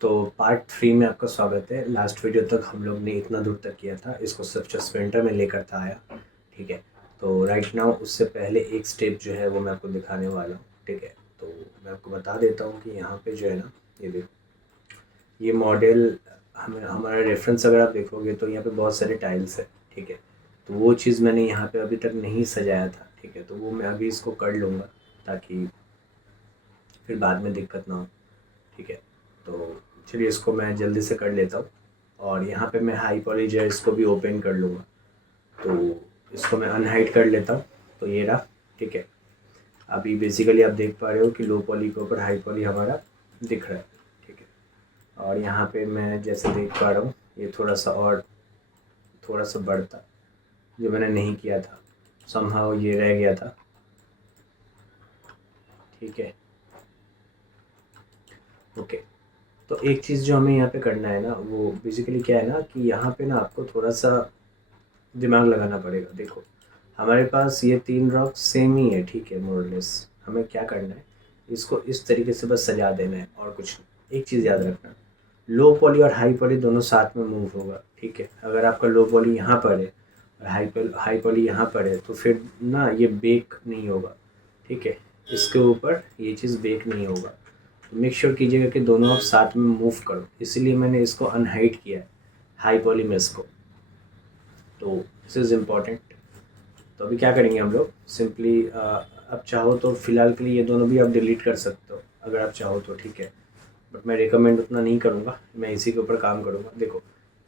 तो पार्ट 3 में आपका स्वागत है। लास्ट वीडियो तक हम लोग ने इतना दूर तक किया था, इसको सब सस्पेंडर में लेकर था आया। ठीक है, तो राइट नाउ उससे पहले एक स्टेप जो है वो मैं आपको दिखाने वाला हूँ। ठीक है, तो मैं आपको बता देता हूँ कि यहाँ पे जो है ना, ये देखो, ये मॉडल हमें हमारा रेफरेंस अगर आप देखोगे तो यहाँ पे बहुत सारे टाइल्स है। ठीक है, तो वो चीज़ मैंने यहाँ पे अभी तक नहीं सजाया था। ठीक है, तो वो मैं अभी इसको कर लूँगा ताकि फिर बाद में दिक्कत ना हो। ठीक है, तो चलिए इसको मैं जल्दी से कर लेता हूँ। और यहाँ पे मैं हाई पॉली जो है इसको भी ओपन कर लूँगा। तो इसको मैं अनहाइड कर लेता हूँ। तो ये रहा। ठीक है, अभी बेसिकली आप देख पा रहे हो कि लो पॉली के ऊपर हाई पॉली हमारा दिख रहा है। ठीक है, और यहाँ पे मैं जैसे देख पा रहा हूँ ये थोड़ा सा और थोड़ा सा बढ़ता, जो मैंने नहीं किया था, समहाउ ये रह गया था। ठीक है, ओके। तो एक चीज़ जो हमें यहाँ पे करना है ना, वो बेसिकली क्या है ना कि यहाँ पे ना आपको थोड़ा सा दिमाग लगाना पड़ेगा। देखो, हमारे पास ये 3 रॉक सेम ही है। ठीक है, मोर लेस हमें क्या करना है, इसको इस तरीके से बस सजा देना है और कुछ नहीं। एक चीज़ याद रखना, लो पॉली और हाई पॉली दोनों साथ में मूव होगा। ठीक है, अगर आपका लो पॉली यहाँ पर है और हाई पॉली यहाँ पर है तो फिर ना ये बेक नहीं होगा। ठीक है, इसके ऊपर ये चीज़ बेक नहीं होगा। तो मेक श्योर कीजिएगा कि दोनों आप साथ में मूव करो, इसीलिए मैंने इसको अनहाइड किया है, हाई पॉली में इसको। तो दिस इज़ इम्पॉर्टेंट। तो अभी क्या करेंगे हम लोग, सिंपली अब चाहो तो फ़िलहाल के लिए ये दोनों भी आप डिलीट कर सकते हो अगर आप चाहो तो। ठीक है, बट मैं रिकमेंड उतना नहीं करूँगा, मैं इसी के ऊपर काम करूँगा। देखो,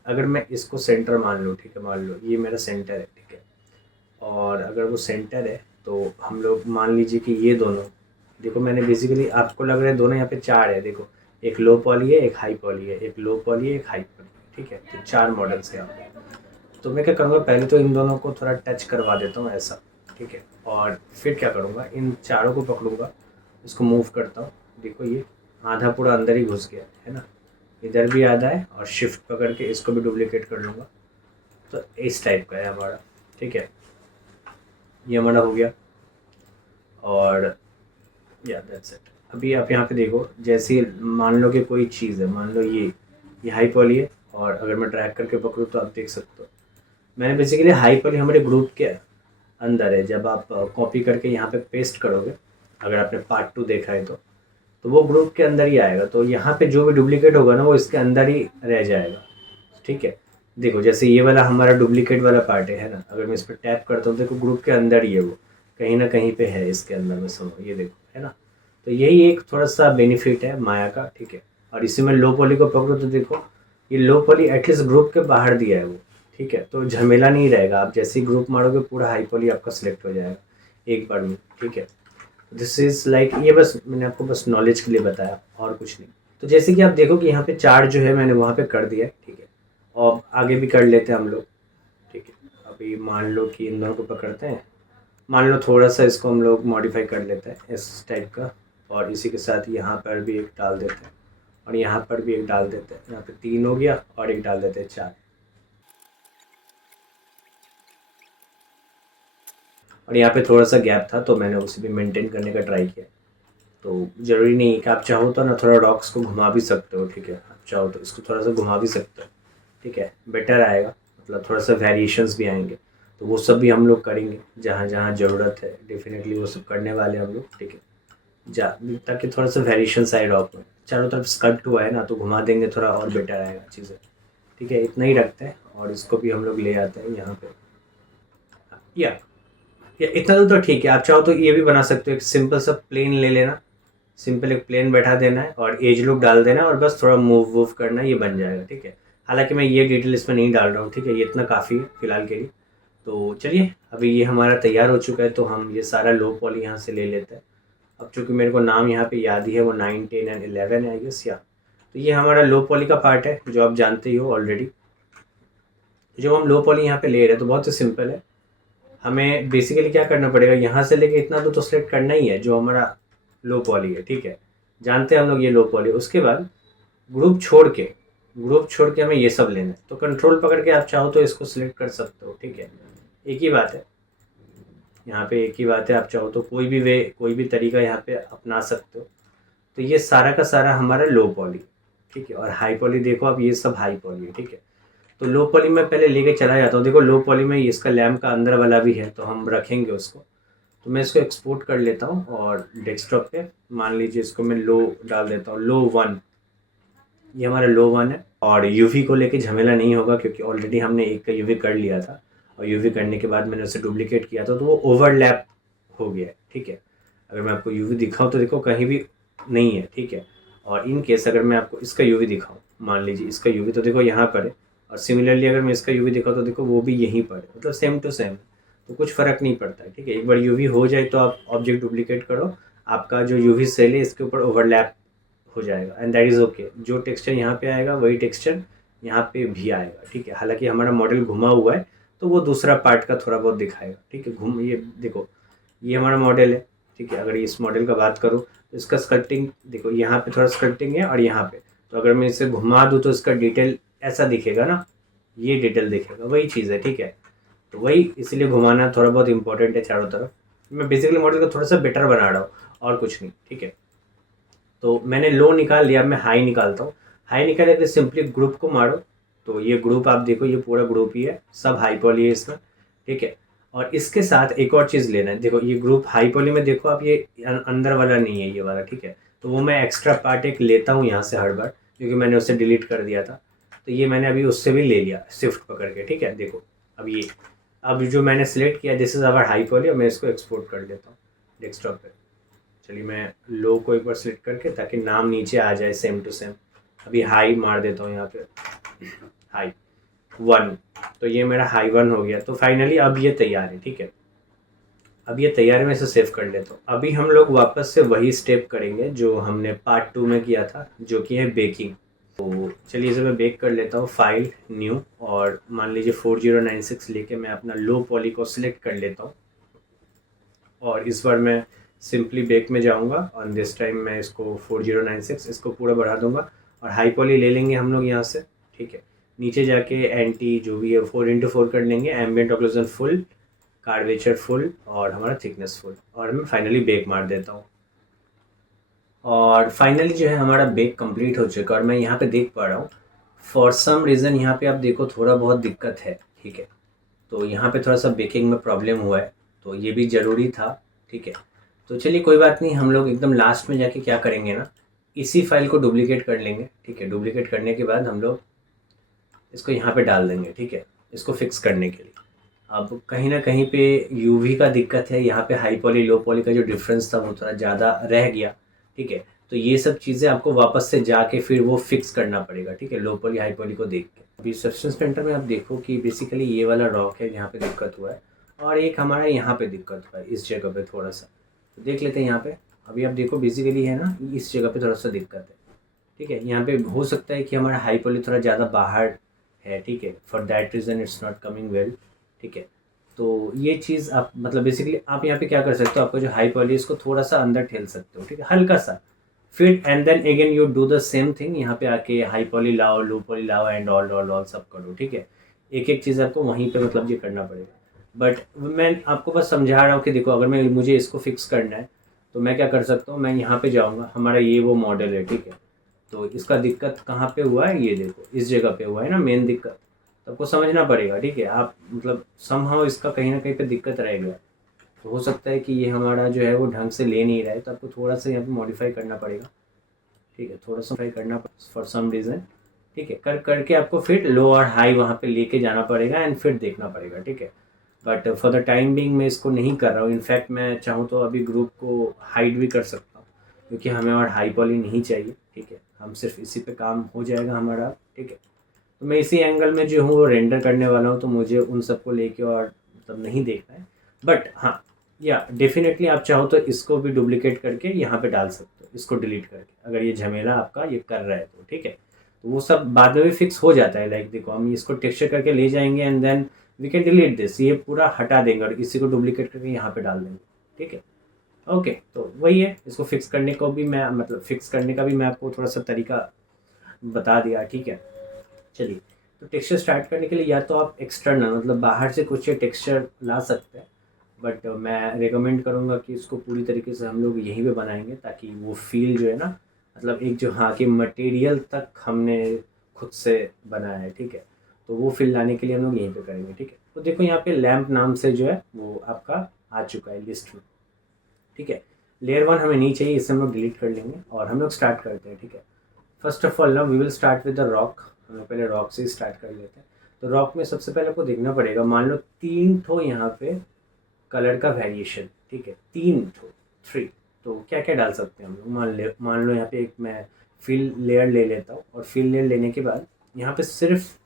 अगर मैं इसको सेंटर मान लूँ, ठीक है, मान लो ये मेरा सेंटर है। ठीक है, और अगर वो सेंटर है तो हम लोग मान लीजिए कि ये दोनों, देखो मैंने बेसिकली आपको लग रहा है दोनों यहाँ पे 4 है। देखो, एक लो पॉली है, एक हाई पॉली है, एक लो पॉली है, एक हाई पॉली है। ठीक है, तो 4 मॉडल्स हैं यहाँ पे। तो मैं क्या करूँगा, पहले तो इन दोनों को थोड़ा टच करवा देता हूँ ऐसा। ठीक है, और फिर क्या करूँगा, इन चारों को पकड़ूँगा, इसको मूव करता हूँ। देखो ये आधा पूरा अंदर ही घुस गया है ना, इधर भी आधा है, और शिफ्ट पकड़ के इसको भी डुप्लीकेट कर लूँगा। तो इस टाइप का है हमारा। ठीक है, ये हमारा हो गया। और या दैट्स इट। अभी आप यहाँ पे देखो, जैसे मान लो कि कोई चीज़ है, मान लो ये हाई पॉली है, और अगर मैं ड्रैग करके पकड़ूँ तो आप देख सकते हो मैंने बेसिकली हाई पॉली हमारे ग्रुप के अंदर है। जब आप कॉपी करके यहाँ पे पेस्ट करोगे, अगर आपने पार्ट 2 देखा है तो वो ग्रुप के अंदर ही आएगा। तो यहाँ पे जो भी डुप्लीकेट होगा ना वो इसके अंदर ही रह जाएगा। ठीक है, देखो जैसे ये वाला हमारा डुप्लीकेट वाला पार्ट है ना, अगर मैं इस पर टैप करता हूँ देखो ग्रुप के अंदर ही है वो, कहीं ना कहीं पे है इसके अंदर में। सुनो ये देखो, है ना। तो यही एक थोड़ा सा बेनिफिट है माया का। ठीक है, और इसी में लो पॉली को पकड़ो तो देखो ये लो पॉली एटलीस्ट ग्रुप के बाहर दिया है वो। ठीक है, तो झमेला नहीं रहेगा, आप जैसे ही ग्रुप मारोगे पूरा हाई पॉली आपका सिलेक्ट हो जाएगा एक बार में। ठीक है, दिस इज़ लाइक, ये बस मैंने आपको बस नॉलेज के लिए बताया और कुछ नहीं। तो जैसे कि आप देखो कि यहाँ पे 4 जो है मैंने वहाँ पे कर दिया है। ठीक है, और आगे भी कर लेते हैं हम लोग। ठीक है, अभी मान लो कि इन दोनों को पकड़ते हैं, मान लो थोड़ा सा इसको हम लोग मॉडिफाई कर लेते हैं इस टाइप का, और इसी के साथ यहाँ पर भी एक डाल देते हैं, और यहाँ पर भी एक डाल देते हैं। यहाँ पे 3 हो गया, और एक डाल देते हैं 4। और यहाँ पे थोड़ा सा गैप था तो मैंने उसे भी मेंटेन करने का ट्राई किया। तो ज़रूरी नहीं है कि आप चाहो तो ना थोड़ा रॉक्स को घुमा भी सकते हो। ठीक है, आप चाहो तो इसको थोड़ा सा घुमा भी सकते हो। ठीक है, बेटर आएगा, मतलब थोड़ा सा वेरिएशंस भी आएंगे। तो वो सब भी हम लोग करेंगे, जहाँ जहाँ ज़रूरत है डेफिनेटली वो सब करने वाले हम लोग। ठीक है, जा ताकि थोड़ा सा वेरिएशंस आए रॉक में। चारों तरफ स्कल्प्ट हुआ है ना, तो घुमा देंगे थोड़ा और बेटर आएगा चीज़ें। ठीक है, इतना ही रखते हैं, और इसको भी हम लोग ले आते हैं यहाँ पे। या इतना तो ठीक है। आप चाहो तो ये भी बना सकते हो, एक सिंपल सा प्लेन ले लेना, सिंपल एक प्लेन बैठा देना है और एज लुक डाल देना है, और बस थोड़ा मूव वूव करना है, ये बन जाएगा। ठीक है, हालांकि मैं ये डिटेल इसमें नहीं डाल रहा हूँ। ठीक है, ये इतना काफ़ी है फिलहाल के लिए। तो चलिए, अभी ये हमारा तैयार हो चुका है, तो हम ये सारा लो पॉली यहाँ से ले लेते हैं। अब चूंकि मेरे को नाम यहाँ पे याद ही है, वो 9, 10 एंड 11 है आई गेस। या तो ये हमारा लो पॉली का पार्ट है जो आप जानते ही हो ऑलरेडी। जो हम लो पॉली यहाँ पे ले रहे हैं तो बहुत ही सिंपल है। हमें बेसिकली क्या करना पड़ेगा, यहाँ से लेके इतना तो सिलेक्ट करना ही है जो हमारा लो पॉली है। ठीक है, जानते हैं हम लोग ये लो पॉली। उसके बाद ग्रुप छोड़ के हमें ये सब लेना है। तो कंट्रोल पकड़ के आप चाहो तो इसको सिलेक्ट कर सकते हो। ठीक है, एक ही बात है यहाँ पे, एक ही बात है। आप चाहो तो कोई भी तरीका यहाँ पे अपना सकते हो। तो ये सारा का सारा हमारा लो पॉली। ठीक है। और हाई पॉली देखो आप, ये सब हाई पॉली है, ठीक है। तो लो पॉली में पहले लेके चला जाता हूँ। देखो लो पॉली में इसका लैम्प का अंदर वाला भी है, तो हम रखेंगे उसको। तो मैं इसको एक्सपोर्ट कर लेता हूँ और डेस्कटॉप पे मान लीजिए इसको मैं लो डाल देता हूँ, लो 1। ये हमारा लो 1 है। और यूवी को लेके झमेला नहीं होगा, क्योंकि ऑलरेडी हमने एक का यूवी कर लिया था, और यूवी करने के बाद मैंने उसे डुप्लीकेट किया था, तो वो ओवरलैप हो गया है, ठीक है। अगर मैं आपको यूवी दिखाऊँ तो देखो कहीं भी नहीं है, ठीक है। और इन केस अगर मैं आपको इसका यूवी दिखाऊँ, मान लीजिए इसका यूवी, तो देखो यहाँ पर है। और सिमिलरली अगर मैं इसका यूवी दिखाऊँ तो देखो वो भी यहीं पर है, मतलब सेम टू सेम। तो कुछ फ़र्क नहीं पड़ता है, ठीक है। एक बार यूवी हो जाए तो आप ऑब्जेक्ट डुप्लीकेट करो, आपका जो यूवी सेल है इसके ऊपर ओवरलैप हो जाएगा, एंड दैट इज़ ओके। जो टेक्सचर यहाँ पे आएगा वही टेक्सचर यहाँ पे भी आएगा, ठीक है। हालांकि हमारा मॉडल घुमा हुआ है, तो वो दूसरा पार्ट का थोड़ा बहुत दिखाएगा, ठीक है। घूम, ये देखो, ये हमारा मॉडल है, ठीक है। अगर इस मॉडल का बात करूँ तो इसका स्कल्पटिंग देखो, यहाँ पे थोड़ा स्कल्पटिंग है और यहाँ पे। तो अगर मैं इसे घुमा दूँ तो इसका डिटेल ऐसा दिखेगा ना, ये डिटेल दिखेगा, वही चीज़ है, ठीक है। तो वही इसलिए घुमाना थोड़ा बहुत इंपॉर्टेंट है चारों तरफ। मैं बेसिकली मॉडल को थोड़ा सा बेटर बना रहा हूँ, और कुछ नहीं, ठीक है। तो मैंने लो निकाल लिया, मैं हाई निकालता हूँ। हाई निकाले तो सिंपली ग्रुप को मारो, तो ये ग्रुप आप देखो, ये पूरा ग्रुप ही है, सब हाई पॉली है इसमें, ठीक है। और इसके साथ एक और चीज़ लेना है, देखो ये ग्रुप हाई पॉली में देखो आप, ये अंदर वाला नहीं है, ये वाला, ठीक है। तो वो मैं एक्स्ट्रा पार्ट एक लेता हूँ यहाँ से हर बार, क्योंकि मैंने उसे डिलीट कर दिया था। तो ये मैंने अभी उससे भी ले लिया शिफ्ट पकड़ के, ठीक है। देखो अब ये, अब जो मैंने सेलेक्ट किया, this is our high poly, और मैं इसको एक्सपोर्ट कर लेता हूँ डेस्कटॉप पे। चलिए मैं लो को एक बार सिलेक्ट करके, ताकि नाम नीचे आ जाए सेम टू सेम। अभी हाई मार देता हूँ यहाँ पे, हाई 1। तो ये मेरा हाई 1 हो गया। तो फाइनली अब ये तैयार है, ठीक है। अब ये तैयार है, मैं इसे सेव कर लेता हूँ। अभी हम लोग वापस से वही स्टेप करेंगे जो हमने पार्ट 2 में किया था, जो कि है बेकिंग। तो चलिए इसे मैं बेक कर लेता हूँ, फाइल न्यू, और मान लीजिए 4096 लेके मैं अपना लो पॉली को सिलेक्ट कर लेता हूँ। और इस बार मैं सिंपली बेक में जाऊंगा, और दिस टाइम मैं इसको 4096 इसको पूरा बढ़ा दूंगा, और हाई पॉली ले लेंगे हम लोग यहाँ से, ठीक है। नीचे जाके एंटी जो भी है 4x4 कर लेंगे, ambient occlusion full, curvature full, और हमारा थिकनेस फुल, और मैं फाइनली बेक मार देता हूँ। और फाइनली जो है हमारा बेक कंप्लीट हो चुका है, और मैं यहाँ पे देख पा रहा हूँ फॉर सम रीज़न यहाँ पे आप देखो थोड़ा बहुत दिक्कत है, ठीक है। तो यहाँ पे थोड़ा सा बेकिंग में प्रॉब्लम हुआ है, तो ये भी ज़रूरी था, ठीक है। तो चलिए कोई बात नहीं, हम लोग एकदम लास्ट में जाके क्या करेंगे ना, इसी फाइल को डुप्लीकेट कर लेंगे, ठीक है। डुप्लीकेट करने के बाद हम लोग इसको यहाँ पे डाल देंगे, ठीक है, इसको फिक्स करने के लिए। अब कहीं ना कहीं पे यूवी का दिक्कत है, यहाँ पे हाई पॉली लो पॉली का जो डिफरेंस था वो थोड़ा ज़्यादा रह गया, ठीक है। तो ये सब चीज़ें आपको वापस से जाके फिर वो फिक्स करना पड़ेगा, ठीक है, लो पॉली हाई पॉली को देख के। अभी सब्सटेंस पेंटर में आप देखो कि बेसिकली ये वाला रॉक है जहाँ पे दिक्कत हुआ है, और एक हमारा यहाँ पे दिक्कत हुआ है इस जगह पे थोड़ा सा। तो देख लेते हैं यहाँ पे। अभी आप देखो बेसिकली है ना, इस जगह पे थोड़ा सा दिक्कत है, ठीक है। यहाँ पे हो सकता है कि हमारा हाई पॉली थोड़ा ज़्यादा बाहर है, ठीक है, for that reason it's not coming well, ठीक है। तो ये चीज़ आप मतलब बेसिकली आप यहाँ पे क्या कर सकते हो, आपका जो हाई पॉली इसको थोड़ा सा अंदर ठेल सकते हो, ठीक है, हल्का सा। फिर and then again you do the same thing, यहाँ पे आके हाई पॉली लाओ, लो पॉली लाओ, एंड ऑल सब करो, ठीक है। एक एक चीज़ आपको वहीं पे मतलब ये करना पड़ेगा। बट मैं आपको बस समझा रहा हूँ कि देखो, अगर मैं मुझे इसको फिक्स करना है तो मैं क्या कर सकता हूँ, मैं यहाँ पे जाऊँगा, हमारा ये वो मॉडल है, ठीक है। तो इसका दिक्कत कहाँ पे हुआ है, ये देखो इस जगह पे हुआ है ना मेन दिक्कत। तो आपको समझना पड़ेगा, ठीक है। आप मतलब समहाउ इसका कहीं ना कहीं पे दिक्कत रह गया। तो हो सकता है कि ये हमारा जो है वो ढंग से ले नहीं रहा है, तो आपको थोड़ा सा यहाँ पे मॉडिफाई करना पड़ेगा, ठीक है, थोड़ा सा मॉडिफाई करना फॉर सम रीज़न, ठीक है। करके आपको फिर लो और हाई वहाँ पे लेके जाना पड़ेगा, एंड फिर देखना पड़ेगा, ठीक है। But for the time being मैं इसको नहीं कर रहा हूँ। इनफैक्ट मैं चाहूँ तो अभी ग्रुप को हाइड भी कर सकता हूँ, क्योंकि हमें और हाई पॉली नहीं चाहिए, ठीक है। हम सिर्फ इसी पे काम हो जाएगा हमारा, ठीक है। तो मैं इसी एंगल में जो हूँ वो रेंडर करने वाला हूँ, तो मुझे उन सबको लेके और मतलब नहीं देखना है। बट हाँ, या डेफिनेटली आप चाहो तो इसको भी डुप्लीकेट करके यहाँ पे डाल सकते हो, इसको डिलीट करके, अगर ये झमेला आपका ये कर रहा है तो, ठीक है। तो वो सब बाद में भी फिक्स हो जाता है। लाइक देखो, हम इसको टेक्सचर करके ले जाएंगे, and then we can delete this, ये पूरा हटा देंगे और इसी को डुप्लीकेट करके यहाँ पे डाल देंगे, ठीक है। ओके, तो वही है, इसको फिक्स करने को भी मैं मतलब फिक्स करने का भी मैं आपको थोड़ा सा तरीका बता दिया, ठीक है। चलिए, तो टेक्सचर स्टार्ट करने के लिए या तो आप एक्सटर्नल मतलब बाहर से कुछ टेक्सचर ला सकते हैं, बट मैं रेकमेंड करूँगा कि इसको पूरी तरीके से हम लोग यहीं पे बनाएंगे, ताकि वो फील जो है ना मतलब एक जो हाँ कि मटेरियल तक हमने खुद से बनाया है, ठीक है। तो वो फील लाने के लिए हम लोग यहीं पे करेंगे, ठीक है। तो देखो यहाँ पे लैंप नाम से जो है वो आपका आ चुका है लिस्ट में, ठीक है। लेयर 1 हमें नहीं चाहिए, इसे हम लोग डिलीट कर लेंगे और हम लोग स्टार्ट करते हैं, ठीक है। फर्स्ट ऑफ ऑल ना we will start with the rock. हम लोग पहले रॉक से ही स्टार्ट कर लेते हैं। तो रॉक में सबसे पहले आपको देखना पड़ेगा, मान लो 3 ठो यहाँ पे कलर का वेरिएशन, ठीक है, 3 ठो, 3। तो क्या क्या डाल सकते हैं हम लोग, मान लो यहाँ पे एक मैं फिल लेयर ले लेता हूँ और फिल लेयर लेने के बाद यहाँ पे सिर्फ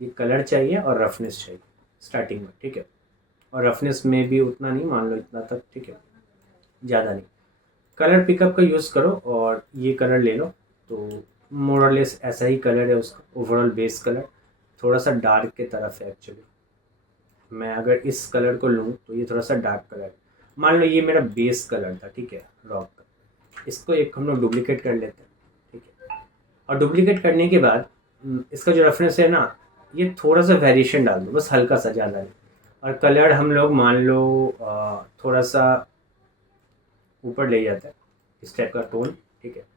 ये कलर चाहिए और रफनेस चाहिए स्टार्टिंग में, ठीक है। और रफनेस में भी उतना नहीं, मान लो इतना तक, ठीक है, ज़्यादा नहीं। कलर पिकअप का यूज़ करो और ये कलर ले लो। तो मोर और लेस ऐसा ही कलर है उसका, ओवरऑल बेस कलर थोड़ा सा डार्क के तरफ है एक्चुअली। मैं अगर इस कलर को लूँ तो ये थोड़ा सा डार्क कलर है। मान लो ये मेरा बेस कलर था, ठीक है, रॉक का। इसको एक हम लोग डुप्लीकेट कर लेते हैं, ठीक है। और डुप्लीकेट करने के बाद इसका जो रेफरेंस है ना, ये थोड़ा सा वेरिएशन डाल दो, बस हल्का सा, ज़्यादा नहीं। और कलर हम लोग मान लो थोड़ा सा ऊपर ले जाता है, इस टाइप का टोन, ठीक है।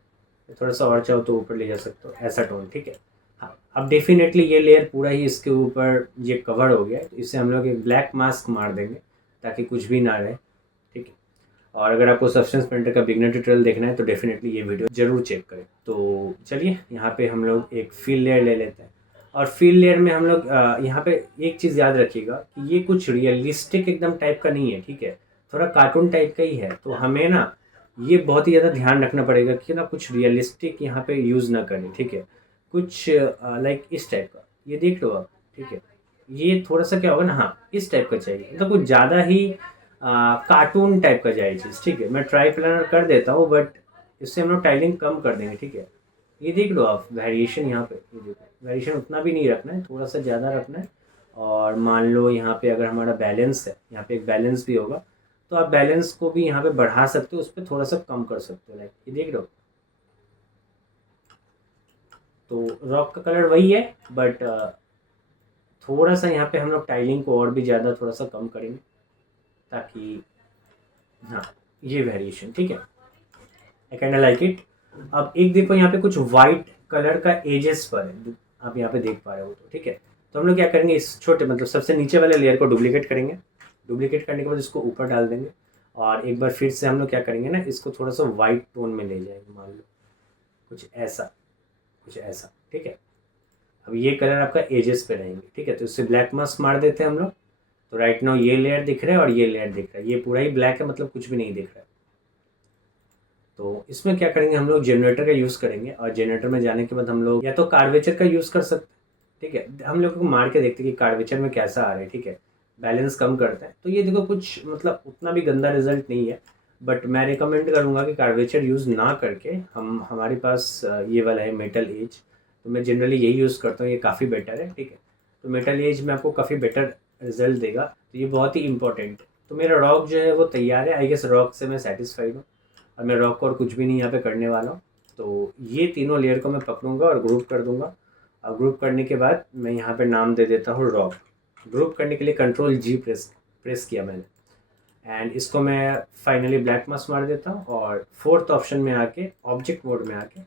थोड़ा सा और चाहो तो ऊपर ले जा सकते हो, ऐसा टोन, ठीक है। हाँ, अब डेफिनेटली ये लेयर पूरा ही इसके ऊपर ये कवर हो गया है, तो इसे हम लोग एक ब्लैक मास्क मार देंगे ताकि कुछ भी ना रहे, ठीक है। और अगर आपको सब्सटेंस पेंटर का बिगनर ट्यूटोरियल देखना है तो डेफिनेटली ये वीडियो जरूर चेक करें। तो चलिए यहाँ पे हम लोग एक फिल लेयर ले लेते हैं। और फिल लेयर में हम लोग यहाँ पे एक चीज़ याद रखिएगा कि ये कुछ रियलिस्टिक एकदम टाइप का नहीं है, ठीक है, थोड़ा कार्टून टाइप का ही है। तो हमें ना ये बहुत ही ज़्यादा ध्यान रखना पड़ेगा कि ना कुछ रियलिस्टिक यहाँ पे यूज़ ना करें, ठीक है। कुछ लाइक इस टाइप का, ये देख लो आप, ठीक है। ये थोड़ा सा क्या होगा ना, हाँ इस टाइप का चाहिए, मतलब कुछ ज़्यादा ही कार्टून टाइप का जाए चीज़, ठीक है। मैं ट्राई प्लानर कर देता हूँ बट इससे हम लोग टाइलिंग कम कर देंगे, ठीक है। ये देख लो आप वेरिएशन, यहाँ पे ये देखो वेरिएशन उतना भी नहीं रखना है, थोड़ा सा ज़्यादा रखना है। और मान लो यहाँ पे अगर हमारा बैलेंस है, यहाँ पे एक बैलेंस भी होगा, तो आप बैलेंस को भी यहाँ पे बढ़ा सकते हो, उस पर थोड़ा सा कम कर सकते हो, लाइक ये देख लो। तो रॉक का कलर वही है बट थोड़ा सा यहाँ पे हम लोग टाइलिंग को और भी ज़्यादा थोड़ा सा कम करेंगे ताकि हाँ ये वेरिएशन, ठीक है। आई कैंड लाइक इट। अब एक देखो यहाँ पे कुछ वाइट कलर का एजेस पर है, आप यहाँ पे देख पा रहे हो, तो ठीक है। तो हम लोग क्या करेंगे, इस छोटे मतलब सबसे नीचे वाले लेयर को डुप्लीकेट करेंगे। डुप्लीकेट करने के बाद इसको ऊपर डाल देंगे और एक बार फिर से हम लोग क्या करेंगे ना, इसको थोड़ा सा वाइट टोन में ले जाएंगे, मान लो कुछ ऐसा, कुछ ऐसा, ठीक है। अब ये कलर आपका एजेस पे रहेंगे, ठीक है। तो इससे ब्लैक मास्क मार देते हैं हम लोग। तो राइट नाउ ये लेयर दिख रहा है और ये लेयर दिख रहा है, ये पूरा ही ब्लैक है, मतलब कुछ भी नहीं दिख रहा है। तो इसमें क्या करेंगे, हम लोग जनरेटर का यूज़ करेंगे और जनरेटर में जाने के बाद हम लोग या तो कार्वेचर का यूज़ कर सकते हैं, ठीक है। हम लोग को मार के देखते हैं कि कार्वेचर में कैसा आ रहा है, ठीक है। बैलेंस कम करता है तो ये देखो कुछ मतलब उतना भी गंदा रिजल्ट नहीं है, बट मैं रिकमेंड करूँगा कि कार्वेचर यूज़ ना करके हमारे पास ये वाला है मेटल एज। तो मैं जनरली यही यूज़ करता हूँ, ये काफ़ी बेटर है, ठीक है। तो मेटल एज में आपको काफ़ी बेटर रिजल्ट देगा, तो ये बहुत ही इंपॉर्टेंट है। तो मेरा रॉक जो है वो तैयार है, आई गेस रॉक से मैं सेटिस्फाइड हूँ। और मैं रॉक को और कुछ भी नहीं यहाँ पे करने वाला हूँ। तो ये तीनों लेयर को मैं पकड़ूंगा और ग्रुप कर दूंगा। और ग्रुप करने के बाद मैं यहाँ पे नाम दे देता हूँ रॉक। ग्रुप करने के लिए कंट्रोल जी प्रेस किया मैंने, एंड इसको मैं फाइनली ब्लैक मास्क मार देता हूँ और फोर्थ ऑप्शन में आके ऑब्जेक्ट मोड में आके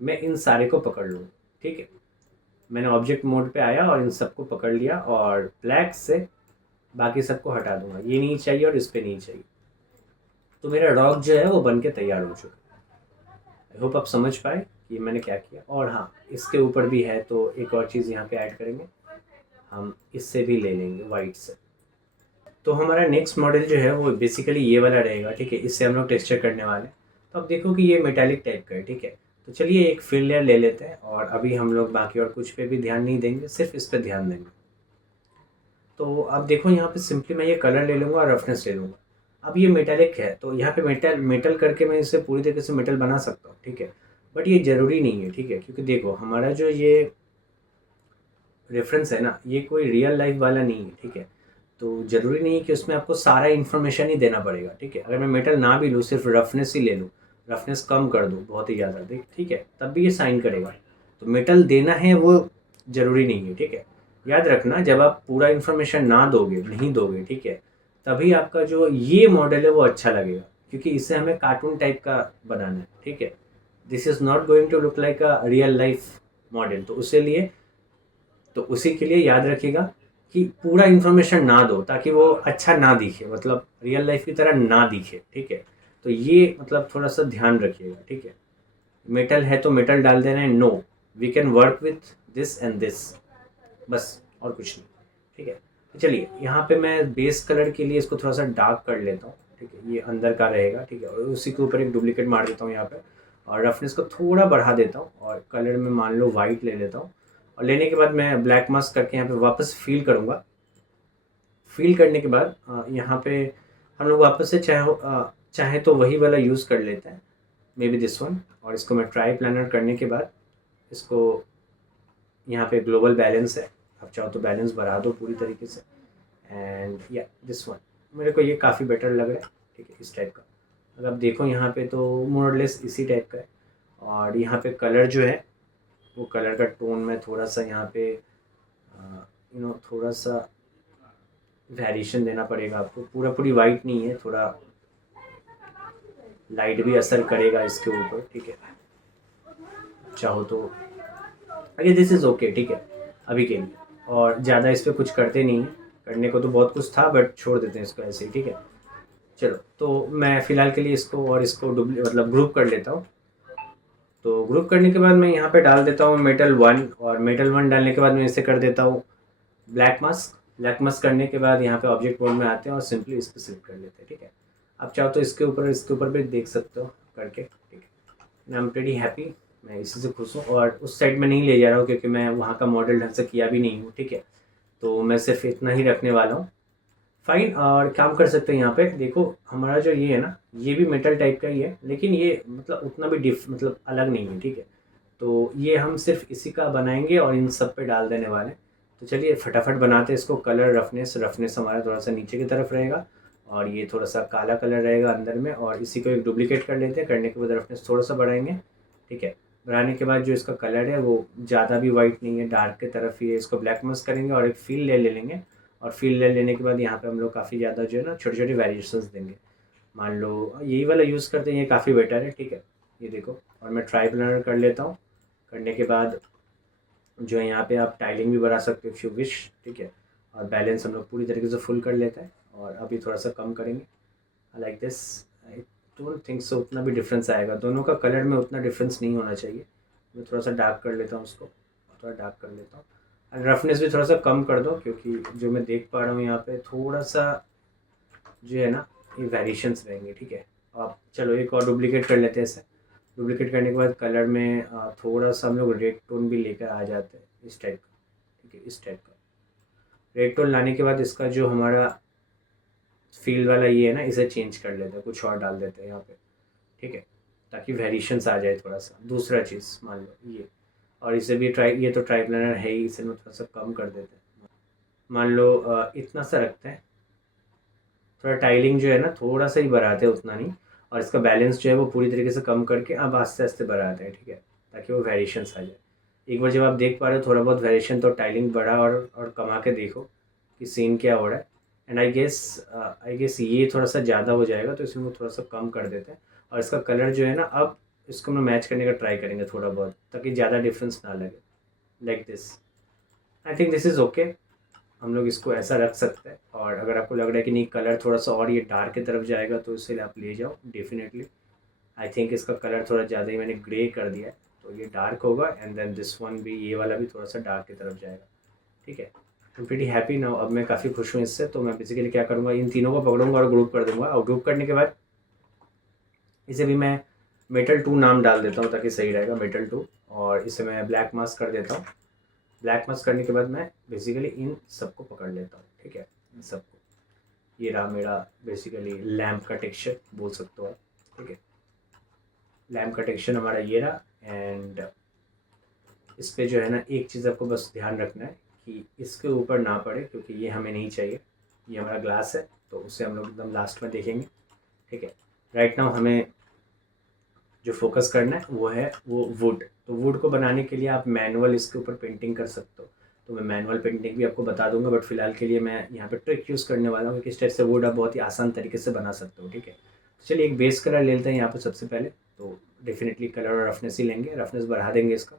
मैं इन सारे को पकड़ लूँगा, ठीक है। मैंने ऑब्जेक्ट मोड पे आया और इन सबको पकड़ लिया और ब्लैक से बाकी सबको हटा दूंगा, ये नहीं चाहिए और इस पर नहीं चाहिए। तो मेरा रॉक जो है वो बन के तैयार हो चुका है। आई होप आप समझ पाए कि मैंने क्या किया। और हाँ इसके ऊपर भी है तो एक और चीज़ यहाँ पे ऐड करेंगे, हम इससे भी ले लेंगे वाइट से। तो हमारा नेक्स्ट मॉडल जो है वो बेसिकली ये वाला रहेगा, ठीक है। इससे हम लोग टेक्सचर करने वाले हैं। तो अब देखो कि ये मेटालिक टाइप का है, ठीक है। तो चलिए एक फिल लेयर ले लेते हैं और अभी हम लोग बाकी और कुछ पे भी ध्यान नहीं देंगे, सिर्फ इस पर ध्यान देंगे। तो अब देखो यहाँ पे सिंपली मैं ये कलर ले लूँगा और रफनेस ले लूँगा। अब ये मेटालिक है तो यहाँ पे मेटल मेटल करके मैं इसे पूरी तरीके से मेटल बना सकता हूँ, ठीक है। बट ये ज़रूरी नहीं है, ठीक है, क्योंकि देखो हमारा जो ये रेफरेंस है ना, ये कोई रियल लाइफ वाला नहीं है, ठीक है। तो ज़रूरी नहीं है कि उसमें आपको सारा इन्फॉर्मेशन ही देना पड़ेगा, ठीक है। अगर मैं मेटल ना भी लूँ, सिर्फ रफनेस ही ले लूँ, रफनेस कम कर दूँ बहुत ही ज़्यादा, देख, ठीक है, तब भी ये साइन करेगा। तो मेटल देना है वो ज़रूरी नहीं है, ठीक है। याद रखना जब आप पूरा इन्फॉर्मेशन ना दोगे, नहीं दोगे, ठीक है, तभी आपका जो ये मॉडल है वो अच्छा लगेगा, क्योंकि इससे हमें कार्टून टाइप का बनाना है, ठीक है। This is not going to look like a real life model. तो उसी के लिए याद रखिएगा कि पूरा इन्फॉर्मेशन ना दो, ताकि वो अच्छा ना दिखे, मतलब रियल लाइफ की तरह ना दिखे, ठीक है। तो ये मतलब थोड़ा सा ध्यान रखिएगा, ठीक है। मेटल है तो मेटल डाल देना है, no, we can work with this and this, बस, और कुछ नहीं, ठीक है। तो चलिए यहाँ पे मैं बेस कलर के लिए इसको थोड़ा सा डार्क कर लेता हूँ, ठीक है। ये अंदर का रहेगा, ठीक है, और उसी के ऊपर एक डुप्लीकेट मार देता हूँ यहाँ पे, और रफनेस को थोड़ा बढ़ा देता हूँ, और कलर में मान लो वाइट ले लेता हूँ। और लेने के बाद मैं ब्लैक मास्क करके यहाँ पे वापस फील करूँगा। फील करने के बाद यहाँ पे हम लोग वापस से चाहे तो वही वाला यूज़ कर लेते हैं, मे बी दिस वन। और इसको मैं ट्राई प्लानर करने के बाद इसको, यहाँ पे ग्लोबल बैलेंस है, आप चाहो तो बैलेंस बढ़ा दो पूरी तरीके से, एंड या दिस वन, मेरे को ये काफ़ी बेटर लग रहा है, ठीक है, इस टाइप का। अगर आप देखो यहाँ पे तो मोर और लेस इसी टाइप का है। और यहाँ पे कलर जो है वो कलर का टोन में थोड़ा सा यहाँ पे थोड़ा सा वेरिएशन देना पड़ेगा आपको, पूरा पूरी वाइट नहीं है, थोड़ा लाइट भी असर करेगा इसके ऊपर, ठीक है। चाहो तो अगे दिस इज़ ओके, ठीक है, अभी के लिए। और ज़्यादा इस पर कुछ करते नहीं है, करने को तो बहुत कुछ था बट छोड़ देते हैं इसको ऐसे ही, ठीक है। चलो, तो मैं फ़िलहाल के लिए इसको और इसको मतलब ग्रुप कर लेता हूँ। तो ग्रुप करने के बाद मैं यहाँ पे डाल देता हूँ मेटल 1, और मेटल 1 डालने के बाद मैं इसे कर देता हूँ ब्लैक मास्क। ब्लैक मास्क करने के बाद यहाँ पे ऑब्जेक्ट मोड में आते हैं और सिंपली इसको सिलेक्ट कर लेते हैं, ठीक है। आप चाहो तो इसके ऊपर भी देख सकते हो करके, ठीक है। आई एम प्रेटी हैप्पी, मैं इसी से खुश हूँ। और उस साइड में नहीं ले जा रहा हूँ क्योंकि मैं वहाँ का मॉडल ढंग से किया भी नहीं हूँ, ठीक है। तो मैं सिर्फ इतना ही रखने वाला हूँ, फाइन। और काम कर सकते हैं यहाँ पे, देखो हमारा जो ये है ना, ये भी मेटल टाइप का ही है, लेकिन ये मतलब उतना भी मतलब अलग नहीं है, ठीक है। तो ये हम सिर्फ इसी का बनाएंगे और इन सब पे डाल देने वाले हैं। तो चलिए फटाफट बनाते हैं इसको। कलर रफनेस हमारा थोड़ा सा नीचे की तरफ रहेगा, और ये थोड़ा सा काला कलर रहेगा अंदर में, और इसी को एक डुप्लीकेट कर लेते हैं। करने के बाद रफनेस थोड़ा सा बढ़ाएंगे, ठीक है। बढ़ाने के बाद जो इसका कलर है वो ज़्यादा भी वाइट नहीं है, डार्क की तरफ ही है। इसको ब्लैक मस्क करेंगे और एक फील ले लेंगे, और फील ले लेने के बाद यहाँ पे हम लोग काफ़ी ज़्यादा जो है ना छोटे छोटे वेरिएशंस देंगे। मान लो यही वाला यूज़ करते हैं, ये काफ़ी बेटर है, ठीक है। ये देखो, और मैं ट्राई प्लानर कर लेता हूँ। करने के बाद जो है यहाँ पे आप टाइलिंग भी बढ़ा सकते हो इफ़ यू विश, ठीक है। और बैलेंस हम लोग पूरी तरीके से फुल कर लेते हैं, और अभी थोड़ा सा कम करेंगे like this. I don't think so उतना भी डिफरेंस आएगा, दोनों का कलर में उतना डिफरेंस नहीं होना चाहिए। मैं थोड़ा सा डार्क कर लेता हूँ उसको, थोड़ा डार्क कर लेता हूँ। एंड रफनेस भी थोड़ा सा कम कर दो, क्योंकि जो मैं देख पा रहा हूँ यहाँ पे थोड़ा सा जो है ना ये वेरिएशंस रहेंगे, ठीक है। आप चलो एक और डुप्लीकेट कर लेते हैं इसे। डुप्लीकेट करने के बाद कलर में थोड़ा सा हम लोग रेड टोन भी लेकर आ जाते हैं, इस टाइप का, ठीक है, इस टाइप का रेड टोन लाने के बाद इसका जो हमारा फील वाला ये है ना, इसे चेंज कर लेते हैं, कुछ और डाल देते हैं यहाँ पे, ठीक है, ताकि वेरिएशंस आ जाए थोड़ा सा। दूसरा चीज़ मान लो ये, और इसे भी ये तो ट्राई प्लानर है ही, इसे मैं थोड़ा सा कम कर देते हैं। मान लो इतना सा रखते हैं, थोड़ा टाइलिंग जो है ना थोड़ा सा ही बढ़ाते हैं, उतना नहीं। और इसका बैलेंस जो है वो पूरी तरीके से कम करके अब आस्ते आस्ते बढ़ाते हैं, ठीक है, ताकि वो वेरिएशंस आ जाए। एक बार जब आप देख पा रहे हो थोड़ा बहुत वेरिएशन, तो टाइलिंग बढ़ा और कमा के देखो कि सीन क्या हो रहा है। एंड आई गेस ये थोड़ा सा ज़्यादा हो जाएगा, तो इसमें वो थोड़ा सा कम कर देते हैं। और इसका कलर जो है ना, अब इसको हम मैच करने का ट्राई करेंगे थोड़ा बहुत, ताकि ज़्यादा डिफरेंस ना लगे, like this. I think this is okay, हम लोग इसको ऐसा रख सकते हैं। और अगर आपको लग रहा है कि नहीं कलर थोड़ा सा और ये डार्क की तरफ जाएगा, तो इससे आप ले जाओ डेफिनेटली। आई थिंक इसका कलर थोड़ा ज़्यादा ही मैंने ग्रे कर दिया है, तो ये डार्क होगा, एंड देन दिस वन भी, ये वाला भी थोड़ा सा डार्क की तरफ जाएगा, ठीक है। I am pretty happy now, अब मैं काफ़ी खुश हूँ इससे। तो मैं बेसिकली क्या करूँगा, इन तीनों को पकड़ूंगा और ग्रुप कर दूंगा, और ग्रुप करने के बाद इसे भी मैं मेटल 2 नाम डाल देता हूँ ताकि सही रहेगा, मेटल 2। और इसे मैं ब्लैक मास्क कर देता हूँ। ब्लैक मास्क करने के बाद मैं बेसिकली इन सबको पकड़ लेता हूँ, ठीक है, इन सबको। ये रहा मेरा बेसिकली लैम्प का टेक्सचर बोल सकते हो आप, ठीक है। लैम्प का टेक्सचर हमारा ये रहा। एंड इस पे जो है ना एक चीज़ आपको बस ध्यान रखना है कि इसके ऊपर ना पड़े, क्योंकि ये हमें नहीं चाहिए। ये हमारा ग्लास है, तो उसे हम लोग एकदम लास्ट में देखेंगे, ठीक है। राइट नाउ हमें जो फोकस करना है वो वुड। तो वुड को बनाने के लिए आप मैनुअल इसके ऊपर पेंटिंग कर सकते हो, तो मैं मैनुअल पेंटिंग भी आपको बता दूंगा, बट फिलहाल के लिए मैं यहाँ पे ट्रिक यूज़ करने वाला हूँ कि किस टाइप से वुड आप बहुत ही आसान तरीके से बना सकते हो, ठीक है। तो चलिए एक बेस कलर ले लेते हैं यहाँ पे सबसे पहले। तो डेफिनेटली कलर और रफनेस ही लेंगे, रफनेस बढ़ा देंगे इसका,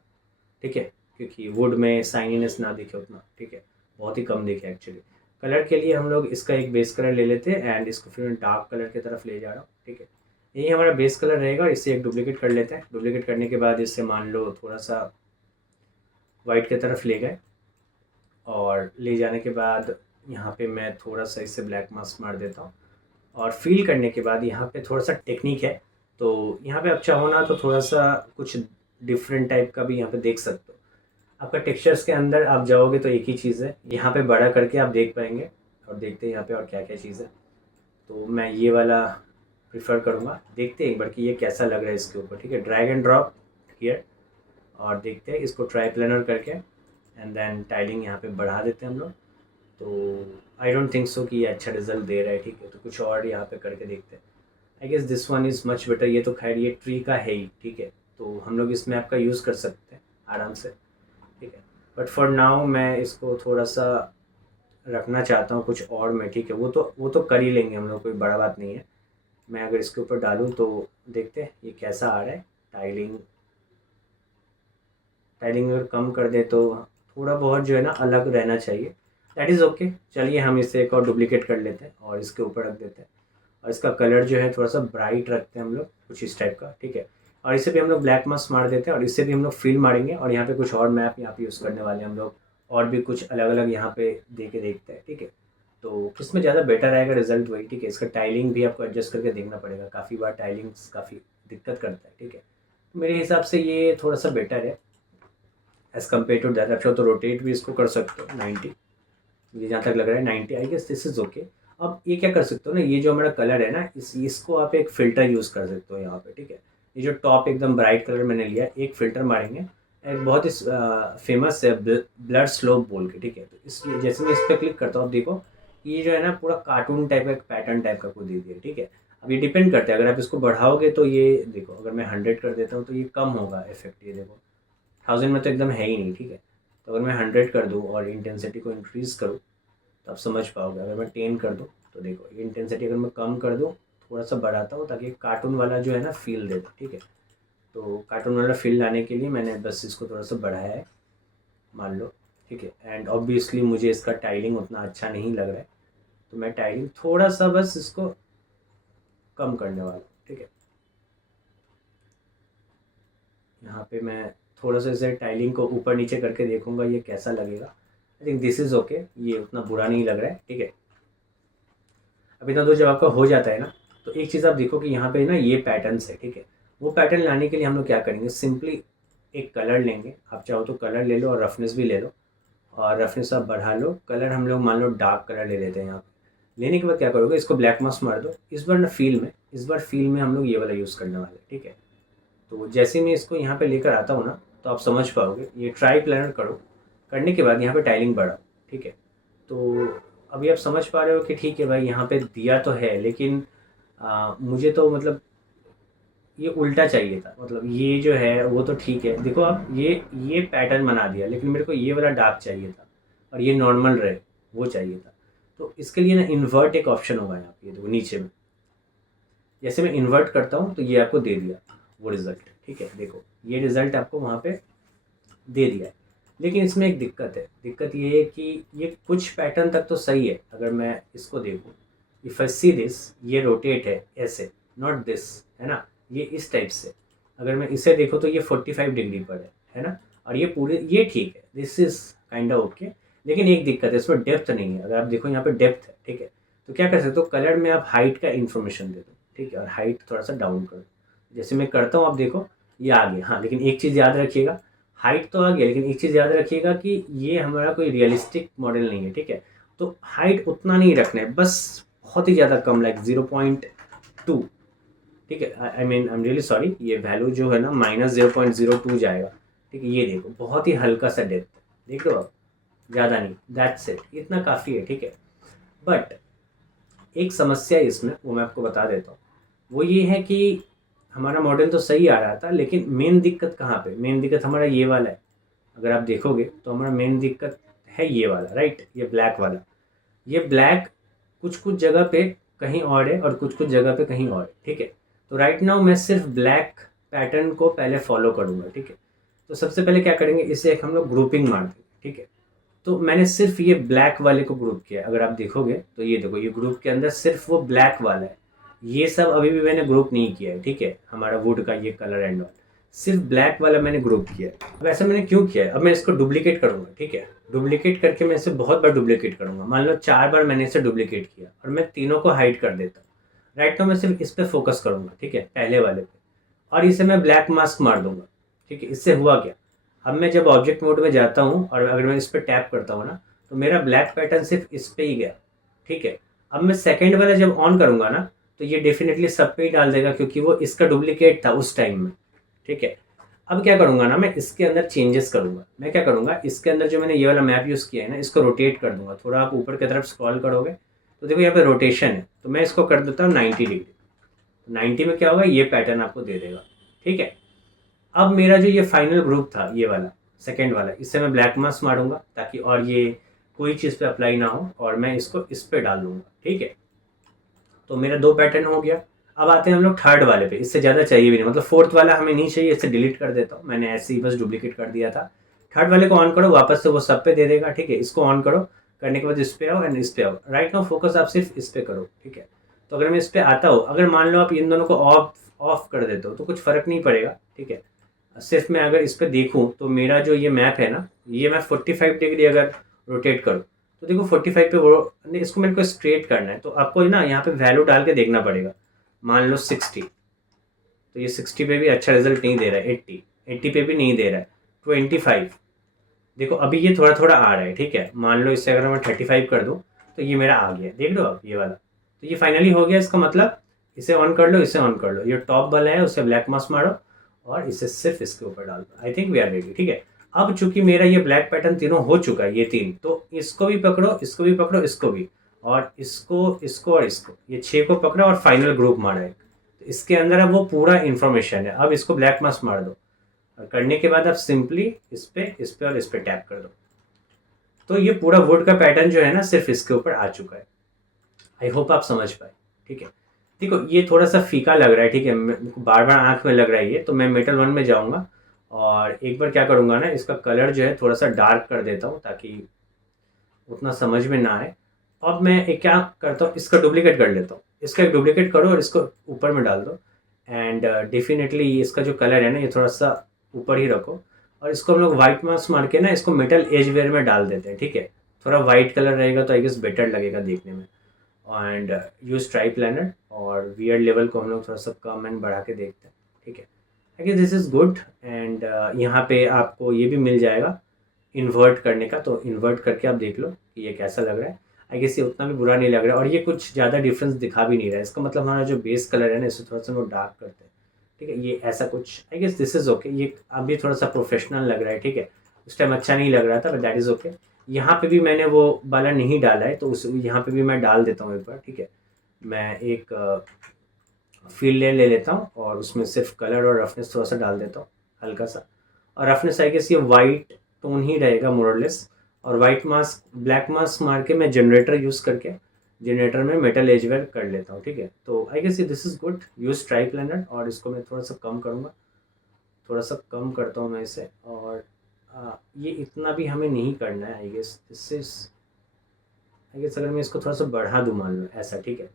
ठीक है, क्योंकि वुड में साइनीनेस ना दिखे उतना, ठीक है, बहुत ही कम दिखे एक्चुअली। कलर के लिए हम लोग इसका एक बेस कलर ले लेते हैं एंड इसको फिर मैं डार्क कलर की तरफ ले जा रहा हूँ, ठीक है। यही हमारा बेस कलर रहेगा। इससे एक डुप्लीकेट कर लेते हैं। डुप्लीकेट करने के बाद इससे मान लो थोड़ा सा वाइट की तरफ ले गए, और ले जाने के बाद यहाँ पे मैं थोड़ा सा इससे ब्लैक मास्क मार देता हूँ, और फील करने के बाद यहाँ पे थोड़ा सा टेक्निक है, तो यहाँ पे आप चाहो ना तो थोड़ा सा कुछ डिफरेंट टाइप का भी यहाँ पे देख सकते हो। आपका टेक्सचर्स के अंदर आप जाओगे तो एक ही चीज़ है, यहाँ पे बड़ा करके आप देख पाएंगे, और देखते हैं यहाँ पे और क्या क्या चीज़ है। तो मैं ये वाला प्रिफर करूँगा। देखते हैं एक बार कि ये कैसा लग रहा है इसके ऊपर, ठीक है। ड्रैग एंड ड्रॉप हियर, और देखते हैं इसको ट्राई प्लानर करके, एंड देन टाइलिंग यहाँ पे बढ़ा देते हैं हम लोग। तो आई डोंट थिंक सो कि ये अच्छा रिजल्ट दे रहा है, ठीक है। तो कुछ और यहाँ पे करके देखते हैं। I guess this one is much better. ये तो खैर ये ट्री का है ही, ठीक है, तो हम लोग इसमें आपका यूज़ कर सकते हैं आराम से, ठीक है। बट फॉर नाउ मैं इसको थोड़ा सा रखना चाहता हूँ कुछ और में, ठीक है। वो तो कर ही लेंगे हम लोग, कोई बड़ा बात नहीं है। मैं अगर इसके ऊपर डालूँ तो देखते हैं ये कैसा आ रहा है। टाइलिंग अगर कम कर दे तो थोड़ा बहुत जो है ना अलग रहना चाहिए, दैट इज़ ओके। चलिए हम इसे एक और डुप्लीकेट कर लेते हैं और इसके ऊपर रख देते हैं, और इसका कलर जो है थोड़ा सा ब्राइट रखते हैं हम लोग, कुछ इस टाइप का, ठीक है। और इसे भी हम लोग ब्लैक मास्क मार देते हैं, और इससे भी हम लोग फिल मारेंगे, और यहाँ पे कुछ और मैप यहाँ पे यूज़ करने वाले हैं हम लोग, और भी कुछ अलग अलग यहाँ पे दे के देखते हैं, ठीक है। तो किस में ज़्यादा बेटर आएगा रिजल्ट वही, ठीक है। इसका टाइलिंग भी आपको एडजस्ट करके देखना पड़ेगा, काफ़ी बार टाइलिंग्स काफ़ी दिक्कत करता है, ठीक है। तो मेरे हिसाब से ये थोड़ा सा बेटर है एज़ कम्पेयर टू दैट। आप चाहो तो रोटेट भी इसको कर सकते हो 90, ये जहाँ तक लग रहा है 90, I guess this is okay. अब ये क्या कर सकते हो ना, ये जो हमारा कलर है ना, इसको आप एक फ़िल्टर यूज़ कर सकते हो यहाँ पे, ठीक है। ये जो टॉप एकदम ब्राइट कलर मैंने लिया, एक फ़िल्टर मारेंगे, एक बहुत ही फेमस है ब्लड स्लोप बोल के, ठीक है। तो इसलिए जैसे मैं इस पर क्लिक करता हूँ, आप देखो ये जो है ना पूरा कार्टून टाइप का एक पैटर्न टाइप का कुछ दे दिया, ठीक है। अब ये डिपेंड करता है, अगर आप इसको बढ़ाओगे तो ये देखो, अगर मैं 100 कर देता हूँ तो ये कम होगा इफेक्ट, ये देखो 1000 में तो एकदम है ही नहीं, ठीक है। तो अगर मैं 100 कर दूँ और इंटेंसिटी को इंक्रीज़ करूँ तो आप समझ पाओगे। अगर मैं 10 कर दूँ तो देखो इंटेंसिटी अगर मैं कम कर दूँ, थोड़ा सा बढ़ाता हूँ ताकि कार्टून वाला जो है ना फील दे दो, ठीक है। तो कार्टून वाला फील लाने के लिए मैंने बस इसको थोड़ा सा बढ़ाया है, मान लो, ठीक है। एंड ऑब्वियसली मुझे इसका टाइलिंग उतना अच्छा नहीं लग रहा है, तो मैं टाइलिंग थोड़ा सा बस इसको कम करने वाला हूँ, ठीक है। यहाँ पे मैं थोड़ा सा इसे टाइलिंग को ऊपर नीचे करके देखूंगा ये कैसा लगेगा। I think this is okay, ये उतना बुरा नहीं लग रहा है, ठीक है। अब इतना तो जब आपका हो जाता है ना, तो एक चीज़ आप देखो कि यहाँ पे ना ये पैटर्न्स है, ठीक है। वो पैटर्न लाने के लिए हम लोग क्या करेंगे, सिंपली एक कलर लेंगे। आप चाहो तो कलर ले लो और रफनेस भी ले लो, और रफनेस आप बढ़ा लो। कलर हम लोग मान लो डार्क कलर ले लेते हैं यहाँ पे। लेने के बाद क्या करोगे, इसको ब्लैक मास्क मार दो। इस बार ना इस बार फील में हम लोग ये वाला यूज़ करने वाले हैं, ठीक है। तो जैसे मैं इसको यहाँ पे लेकर आता हूँ ना, तो आप समझ पाओगे। ये ट्राई प्लानर करो, करने के बाद यहाँ पे टाइलिंग बढ़ाओ, ठीक है। तो अभी आप समझ पा रहे हो कि ठीक है भाई, यहाँ पे दिया तो है, लेकिन मुझे तो मतलब ये उल्टा चाहिए था। मतलब ये जो है वो तो ठीक है, देखो आप ये पैटर्न बना दिया, लेकिन मेरे को ये वाला डार्क चाहिए था, और ये नॉर्मल रहे, वो चाहिए था। तो इसके लिए ना इन्वर्ट एक ऑप्शन होगा यहाँ पे, ये देखो नीचे में। जैसे मैं इन्वर्ट करता हूँ तो ये आपको दे दिया वो रिज़ल्ट, ठीक है। देखो ये रिज़ल्ट आपको वहाँ पे दे दिया है, लेकिन इसमें एक दिक्कत है। दिक्कत ये है कि ये कुछ पैटर्न तक तो सही है। अगर मैं इसको देखूँ, इफ़ आई सी दिस, ये रोटेट है ऐसे, नॉट दिस, है ना, ये इस टाइप से। अगर मैं इसे देखूँ तो ये 45 डिग्री पर है ना, और ये पूरे, ये ठीक है, this is kind of okay. लेकिन एक दिक्कत है, इसमें डेप्थ नहीं है। अगर आप देखो यहाँ पे डेप्थ है, ठीक है। तो क्या कर सकते हो, कलर में आप हाइट का इन्फॉर्मेशन दे दो, ठीक है, और हाइट थोड़ा सा डाउन कर दो। जैसे मैं करता हूँ, आप देखो ये आ गया। हाँ, लेकिन एक चीज़ याद रखिएगा, हाइट तो आ गया, लेकिन एक चीज़ याद रखिएगा कि ये हमारा कोई रियलिस्टिक मॉडल नहीं है, ठीक है। तो हाइट उतना नहीं रखना है, बस बहुत ही ज़्यादा कम, लाइक 0.2, ठीक है। I mean I am really sorry, ये वैल्यू जो है ना -0.02 जाएगा, ठीक है। ये देखो बहुत ही हल्का सा डेप्थ है, देख लो आप, ज़्यादा नहीं, दैट्स इट, इतना काफ़ी है, ठीक है। बट एक समस्या है इसमें, वो मैं आपको बता देता हूँ। वो ये है कि हमारा मॉडल तो सही आ रहा था, लेकिन मेन दिक्कत कहाँ पे, मेन दिक्कत हमारा ये वाला है। अगर आप देखोगे तो हमारा मेन दिक्कत है ये वाला, राइट, ये ब्लैक वाला। ये ब्लैक कुछ कुछ जगह पे कहीं और है, और कुछ कुछ जगह पे कहीं और है, ठीक है। तो राइट नाउ मैं सिर्फ ब्लैक पैटर्न को पहले फॉलो करूँगा, ठीक है। तो सबसे पहले क्या करेंगे, इसे एक हम लोग ग्रुपिंग मार देंगे, ठीक है। तो मैंने सिर्फ ये ब्लैक वाले को ग्रुप किया, अगर आप देखोगे तो ये देखो, ये ग्रुप के अंदर सिर्फ वो ब्लैक वाला है, ये सब अभी भी मैंने ग्रुप नहीं किया है, ठीक है। हमारा वुड का ये कलर एंड ऑल, सिर्फ ब्लैक वाला मैंने ग्रुप किया है। अब ऐसा मैंने क्यों किया है, अब मैं इसको डुप्लीकेट करूँगा, ठीक है। डुप्लीकेट करके मैं इसे बहुत बार डुप्लीकेट करूँगा, मान लो 4 बार मैंने इसे डुप्लीकेट किया और मैं तीनों को हाइड कर देता हूँ। राइट नाउ मैं सिर्फ इस पर फोकस करूँगा, ठीक है, पहले वाले पे, और इसे मैं ब्लैक मास्क मार दूंगा, ठीक है। इससे हुआ क्या, अब मैं जब ऑब्जेक्ट मोड में जाता हूँ और अगर मैं इस पर टैप करता हूँ ना, तो मेरा ब्लैक पैटर्न सिर्फ इस पे ही गया, ठीक है। अब मैं सेकेंड वाला जब ऑन करूँगा ना, तो ये डेफिनेटली सब पे ही डाल देगा, क्योंकि वो इसका डुप्लीकेट था उस टाइम में, ठीक है। अब क्या करूँगा ना, मैं इसके अंदर चेंजेस करूँगा। मैं क्या करूँगा, इसके अंदर जो मैंने ये वाला मैप यूज़ किया है ना, इसको रोटेट कर दूंगा। थोड़ा आप ऊपर की तरफ स्क्रॉल करोगे तो देखो यहाँ पे रोटेशन है, तो मैं इसको कर देता हूँ 90 डिग्री। 90 में क्या होगा, ये पैटर्न आपको दे देगा, ठीक है। अब मेरा जो ये फाइनल ग्रुप था, ये वाला सेकेंड वाला, इससे मैं ब्लैक मास्क मारूंगा ताकि और ये कोई चीज़ पे अप्लाई ना हो, और मैं इसको इस पे डाल दूंगा, ठीक है। तो मेरा 2 पैटर्न हो गया। अब आते हैं हम लोग थर्ड वाले पे, इससे ज़्यादा चाहिए भी नहीं, मतलब फोर्थ वाला हमें नहीं चाहिए, इससे डिलीट कर देता हूँ, मैंने ऐसे ही बस डुप्लीकेट कर दिया था। थर्ड वाले को ऑन करो, वापस से वो सब पे दे देगा, ठीक है। इसको ऑन करो, करने के बाद इस पे आओ एंड इस पे आओ। राइट नाउ फोकस आप सिर्फ इस पे करो, ठीक है। तो अगर मैं इस पे आता हूँ, अगर मान लो आप इन दोनों को ऑफ कर देते हो तो कुछ फ़र्क नहीं पड़ेगा, ठीक है। सिर्फ मैं अगर इस पे देखूँ तो मेरा जो ये मैप है ना, ये मैं 45 डिग्री अगर रोटेट करूँ तो देखो 45 पे वो, इसको मेरे को स्ट्रेट करना है, तो आपको ना यहाँ पे वैल्यू डाल के देखना पड़ेगा। मान लो 60, तो ये 60 पे भी अच्छा रिजल्ट नहीं दे रहा है, 80 पे भी नहीं दे रहा है, 25, देखो अभी ये थोड़ा थोड़ा आ रहा है, ठीक है। मान लो इससे अगर मैं 35 कर दूँ तो ये मेरा आ गया, देख लो आप ये वाला, तो ये फाइनली हो गया। इसका मतलब इसे ऑन कर लो, इसे ऑन कर लो, ये टॉप वाला है उसे ब्लैक मास्क मारो और इसे सिर्फ इसके ऊपर डाल दो। I think we are ready, ठीक है। अब चूंकि मेरा ये ब्लैक पैटर्न तीनों हो चुका है, ये 3, तो इसको भी पकड़ो, इसको भी पकड़ो, इसको भी, और इसको, इसको और इसको, ये 6 को पकड़ो और फाइनल ग्रुप मारा है। तो इसके अंदर अब वो पूरा इन्फॉर्मेशन है। अब इसको ब्लैक मास्क मार दो, और करने के बाद आप सिंपली इस पे और इस पे टैप कर दो, तो ये पूरा वुड का पैटर्न जो है ना सिर्फ इसके ऊपर आ चुका है। आई होप आप समझ पाए, ठीक है। देखो ये थोड़ा सा फीका लग रहा है, ठीक है, बार बार आंख में लग रहा है ये, तो मैं मेटल 1 में जाऊंगा और एक बार क्या करूंगा ना, इसका कलर जो है थोड़ा सा डार्क कर देता हूँ ताकि उतना समझ में ना आए। अब मैं एक क्या करता हूँ, इसका डुप्लीकेट कर लेता हूँ, इसका एक डुप्लीकेट करो और इसको ऊपर में डाल दो, एंड डेफिनेटली इसका जो कलर है ना ये थोड़ा सा ऊपर ही रखो, और इसको हम लोग वाइट मास्क मार के ना इसको मेटल एज वेयर में डाल देते हैं, ठीक है। थोड़ा वाइट कलर रहेगा तो आई गेस बेटर लगेगा देखने में। एंड यूज ट्राई प्लानर और वियर लेवल को हम लोग थोड़ा सा कम एंड बढ़ा के देखते हैं, ठीक है। I guess this is good. And यहाँ पे आपको ये भी मिल जाएगा इन्वर्ट करने का, तो इन्वर्ट करके आप देख लो कि ये कैसा लग रहा है। आई गेस ये उतना भी बुरा नहीं लग रहा है, और ये कुछ ज़्यादा डिफरेंस दिखा भी नहीं रहा है। इसका मतलब हमारा जो बेस कलर है ना इसे थोड़ा सा हम डार्क करते हैं, ठीक है। ये ऐसा कुछ, I guess this is okay. ये अभी थोड़ा सा प्रोफेशनल लग रहा है, ठीक है। उस टाइम अच्छा नहीं लग रहा था, बट दैट इज़ ओके। यहाँ पे भी मैंने वो वाला नहीं डाला है, तो उस यहाँ पे भी मैं डाल देता हूँ एक बार, ठीक है। मैं एक फील ले लेता हूँ और उसमें सिर्फ कलर और रफनेस थोड़ा सा डाल देता हूँ, हल्का सा। और रफनेस आई गेस ये वाइट टोन ही रहेगा मोरलेस। और वाइट मास्क, ब्लैक मास्क मार के मैं जनरेटर यूज़ करके जनरेटर में मेटल एजवेयर कर लेता हूँ, ठीक है। तो I guess this is good. Use tri planar, और इसको मैं थोड़ा सा कम करूँगा, थोड़ा सा कम करता हूँ मैं इसे। और ये इतना भी हमें नहीं करना है, I guess this is, I guess अगर मैं इसको थोड़ा सा बढ़ा दूँ मान लो ऐसा, ठीक है।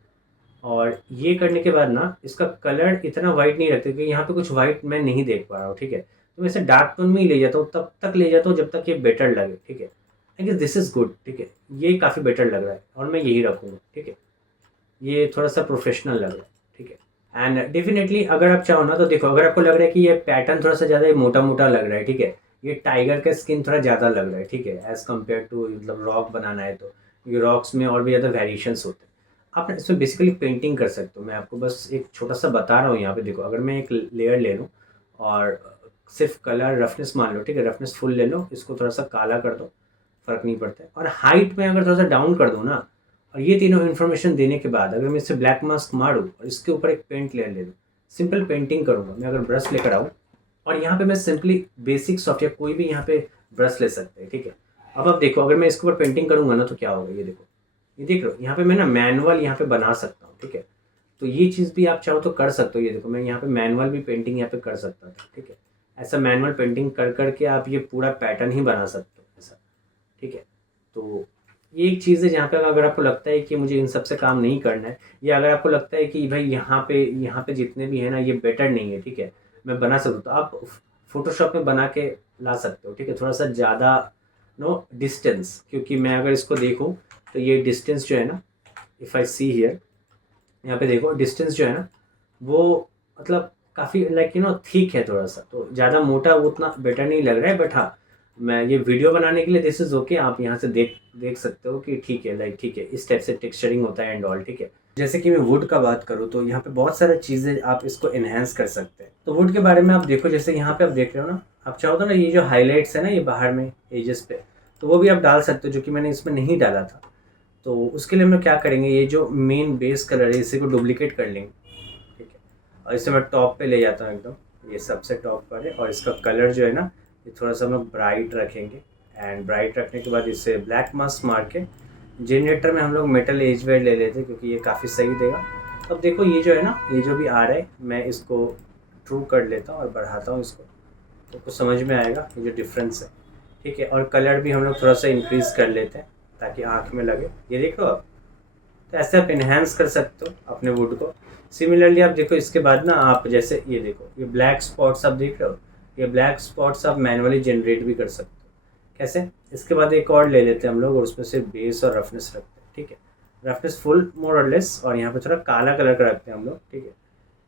और ये करने के बाद ना इसका कलर इतना वाइट नहीं रखते, क्योंकि यहाँ पे कुछ वाइट मैं नहीं देख पा रहा हूँ, ठीक है। तो मैं इसे डार्क टोन में ही ले जाता हूँ, तब तक ले जाता हूँ जब तक ये बेटर लगे, ठीक है। I guess this is good, ठीक है। ये काफ़ी बेटर लग रहा है और मैं यही रखूँगा, ठीक है। ये थोड़ा सा प्रोफेशनल लग रहा है, ठीक है। एंड डेफिनेटली अगर आप चाहो ना तो देखो, अगर आपको लग रहा है कि ये पैटर्न थोड़ा सा ज़्यादा मोटा मोटा लग रहा है, ठीक है, ये टाइगर का स्किन थोड़ा ज़्यादा लग रहा है, ठीक है, एज़ कम्पेयर टू मतलब रॉक बनाना है, तो ये रॉक्स में और भी ज़्यादा वेरिएशंस होते हैं। आप इसमें बेसिकली पेंटिंग कर सकते हो। मैं आपको बस एक छोटा सा बता रहा हूँ यहाँ पे। देखो अगर मैं एक लेयर ले लूँ और सिर्फ कलर रफनेस मान लो, ठीक है, रफनेस फुल ले लो, इसको थोड़ा सा काला कर दो, फ़र्क नहीं पड़ता है। और हाइट में अगर थोड़ा सा डाउन कर दूँ ना, और ये तीनों इन्फॉर्मेशन देने के बाद अगर मैं इससे ब्लैक मास्क मारूँ और इसके ऊपर एक पेंट लेयर ले लूँ, सिंपल पेंटिंग करूँगा मैं। अगर ब्रश लेकर आऊँ और यहाँ पे मैं सिंपली बेसिक सॉफ्ट या कोई भी यहाँ पे ब्रश ले सकते हैं, ठीक है। अब आप देखो अगर मैं इसके ऊपर पेंटिंग करूँगा ना तो क्या होगा, ये देखो, ये देख लो यहाँ पे मैं ना मैनुअल यहाँ पे बना सकता हूँ, ठीक है। तो ये चीज़ भी आप चाहो तो कर सकते हो। ये देखो मैं यहाँ पे मैनुअल भी पेंटिंग यहाँ पे कर सकता था, ठीक है। ऐसा मैनुअल पेंटिंग कर करके आप ये पूरा पैटर्न ही बना सकते हो ऐसा, ठीक है। तो ये एक चीज़ है जहाँ पे अगर आपको लगता है कि मुझे इन सब से काम नहीं करना है, या अगर आपको लगता है कि भाई यहाँ पे जितने भी है ना ये बेटर नहीं है, ठीक है, मैं बना सकता हूँ, तो आप फोटोशॉप में बना के ला सकते हो, ठीक है। थोड़ा सा ज़्यादा डिस्टेंस, क्योंकि मैं अगर इसको देखूँ तो ये डिस्टेंस जो है ना, इफ़ आई सी हियर, यहाँ पे देखो डिस्टेंस जो है ना वो मतलब काफ़ी लाइक थिक है थोड़ा सा, तो ज़्यादा मोटा वो उतना बेटर नहीं लग रहा है। बट हाँ, मैं ये वीडियो बनाने के लिए दिस इज़ ओके, आप यहाँ से देख देख सकते हो कि ठीक है, लाइक ठीक है, इस टाइप से टेक्सचरिंग होता है एंड ऑल, ठीक है। जैसे कि मैं वुड का बात करूँ तो यहाँ पे बहुत सारी चीज़ें आप इसको इन्हेंस कर सकते हैं। तो वुड के बारे में आप देखो, जैसे यहाँ पे आप देख रहे हो ना, आप चाहो तो ना ये जो हाईलाइट्स है ना ये बाहर में एजेस पे, तो वो भी आप डाल सकते हो, जो कि मैंने इसमें नहीं डाला था। तो उसके लिए हम लोग क्या करेंगे, ये जो मेन बेस कलर है इसी को डुप्लीकेट कर लेंगे, ठीक है। और इसे मैं टॉप पे ले जाता हूँ एकदम, ये सबसे टॉप पर है। और इसका कलर जो है ना ये थोड़ा सा हम लोग ब्राइट रखेंगे। एंड ब्राइट रखने के बाद इसे ब्लैक मास्क मार के जनरेटर में हम लोग मेटल एज वेयर ले लेते हैं, क्योंकि ये काफ़ी सही देगा। अब देखो ये जो है ना, ये जो भी आ रहा है मैं इसको ट्रू कर लेता हूँ और बढ़ाता हूँ इसको, तो कुछ समझ में आएगा ये जो डिफरेंस है, ठीक है। और कलर भी हम लोग थोड़ा सा इंक्रीज़ कर लेते हैं ताकि आँख में लगे, ये देख लो आप। तो ऐसे आप इन्हेंस कर सकते हो अपने वुड को। सिमिलरली आप देखो इसके बाद ना, आप जैसे ये देखो ये ब्लैक स्पॉट्स आप देख रहे हो, ये ब्लैक स्पॉट्स आप मैनुअली जनरेट भी कर सकते हो। कैसे? इसके बाद एक और ले लेते हैं हम लोग और उसमें से बेस और रफनेस रखते हैं, ठीक है। रफनेस फुल मोर और लेस, और यहाँ पे थोड़ा काला कलर का रखते हैं हम लोग, ठीक है।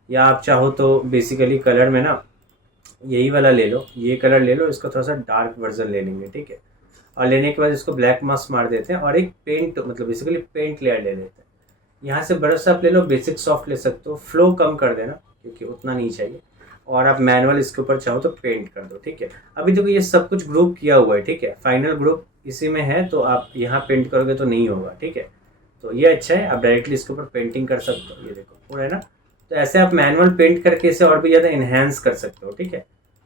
या आप चाहो तो बेसिकली कलर में ना यही वाला ले लो, ये कलर ले लो, इसका थोड़ा सा डार्क वर्जन ले लेंगे, ठीक है। और लेने के बाद इसको ब्लैक मास्क मार देते हैं और एक पेंट मतलब बेसिकली पेंट लेयर ले लेते हैं। यहाँ से ब्रश आप ले लो, बेसिक सॉफ्ट ले सकते हो, फ्लो कम कर देना क्योंकि उतना नहीं चाहिए। और आप मैनुअल इसके ऊपर चाहो तो पेंट कर दो, ठीक है। अभी देखो ये सब कुछ ग्रुप किया हुआ है, ठीक है, फाइनल ग्रुप इसी में है, तो आप यहाँ पेंट करोगे तो नहीं होगा, ठीक है। तो ये अच्छा है, आप डायरेक्टली इसके ऊपर पेंटिंग कर सकते हो, ये देखो पूरा है ना। तो ऐसे आप मैनुअल पेंट करके इसे और भी ज़्यादा इन्हेंस कर सकते हो, ठीक है।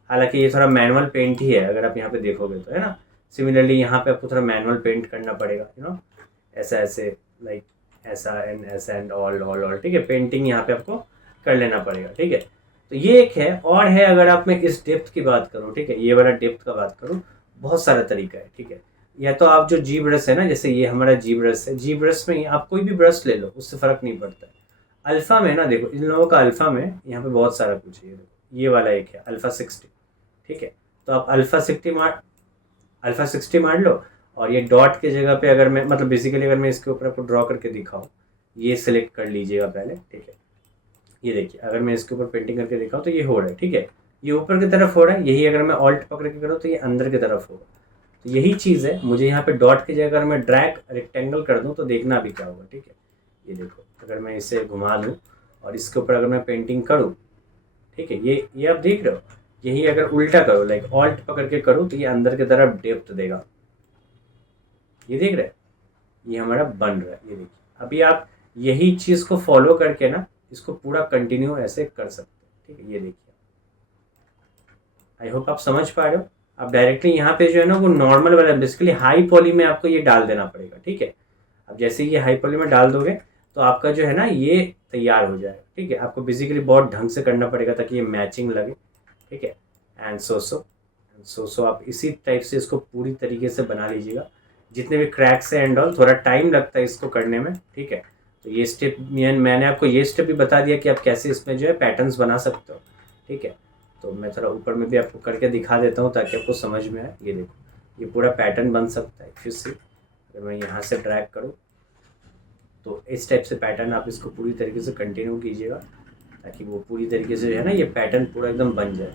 हालांकि ये थोड़ा मैनुअल पेंट ही है अगर आप यहाँ पे देखोगे तो, है ना। सिमिलरली यहाँ पे आपको थोड़ा मैनुअल पेंट करना पड़ेगा, ऐसा ऐसे लाइक ऐसा एंड ऑल, ठीक है। पेंटिंग यहाँ पे आपको कर लेना पड़ेगा, ठीक है। तो ये एक है, और है अगर आप मैं इस डेप्थ की बात करूँ, ठीक है, ये वाला डेप्थ का बात करूँ, बहुत सारा तरीका है, ठीक है। या तो आप जो जी ब्रश है ना, जैसे ये हमारा जी ब्रश है, जी ब्रश में आप कोई भी ब्रश ले लो, उससे फ़र्क नहीं पड़ता है। अल्फ़ा में ना देखो, इन लोगों का अल्फ़ा में यहाँ पे बहुत सारा कुछ है, ये वाला एक है अल्फ़ा 60, ठीक है। तो आप अल्फ़ा 60 मार लो। और ये डॉट की जगह पे अगर मैं मतलब बेसिकली अगर मैं इसके ऊपर आपको ड्रॉ करके दिखाऊँ, ये सिलेक्ट कर लीजिएगा पहले, ठीक है। ये देखिए अगर मैं इसके ऊपर पेंटिंग करके दिखाऊँ तो ये हो रहा है, ठीक है। ये ऊपर की तरफ हो रहा है, यही अगर मैं ऑल्ट पकड़ के करूँ तो ये अंदर की तरफ होगा। तो यही चीज़ है, मुझे यहाँ पे डॉट की जगह अगर मैं ड्रैग रेक्टेंगल कर दूँ तो देखना अभी क्या होगा, ठीक है। ये देखो अगर मैं इसे घुमा दूँ और इसके ऊपर अगर मैं पेंटिंग करूँ, ठीक है, ये आप देख रहे हो, यही अगर उल्टा करो लाइक ऑल्ट पकड़ के करूँ तो ये अंदर की तरफ डेप्थ देगा, ये देख रहे हैं, ये हमारा बन रहा है, ये देखिए। अभी आप यही चीज़ को फॉलो करके ना इसको पूरा कंटिन्यू ऐसे कर सकते हैं, ठीक है। ये देखिए, आई होप आप समझ पा रहे हो। आप डायरेक्टली यहाँ पे जो है ना वो नॉर्मल वाला बेसिकली हाई पॉली में आपको ये डाल देना पड़ेगा, ठीक है। अब जैसे ये हाई पॉली में डाल दोगे तो आपका जो है ना ये तैयार हो जाएगा, ठीक है। आपको बेसिकली बहुत ढंग से करना पड़ेगा ताकि ये मैचिंग लगे, ठीक है। एंड सो आप इसी टाइप से इसको पूरी तरीके से बना लीजिएगा। जितने भी क्रैक्स हैं एंड ऑल, थोड़ा टाइम लगता है इसको करने में, ठीक है। तो ये स्टेप मैंने आपको ये स्टेप भी बता दिया कि आप कैसे इसमें जो है पैटर्न्स बना सकते हो, ठीक है। तो मैं थोड़ा ऊपर में भी आपको करके दिखा देता हूँ ताकि आपको समझ में आए। ये देखो ये पूरा पैटर्न बन सकता है फिर से, अगर मैं यहाँ से ड्रैग करूँ तो इस टाइप से पैटर्न आप इसको पूरी तरीके से कंटिन्यू कीजिएगा ताकि वो पूरी तरीके से जो है ना ये पैटर्न पूरा एकदम बन जाए,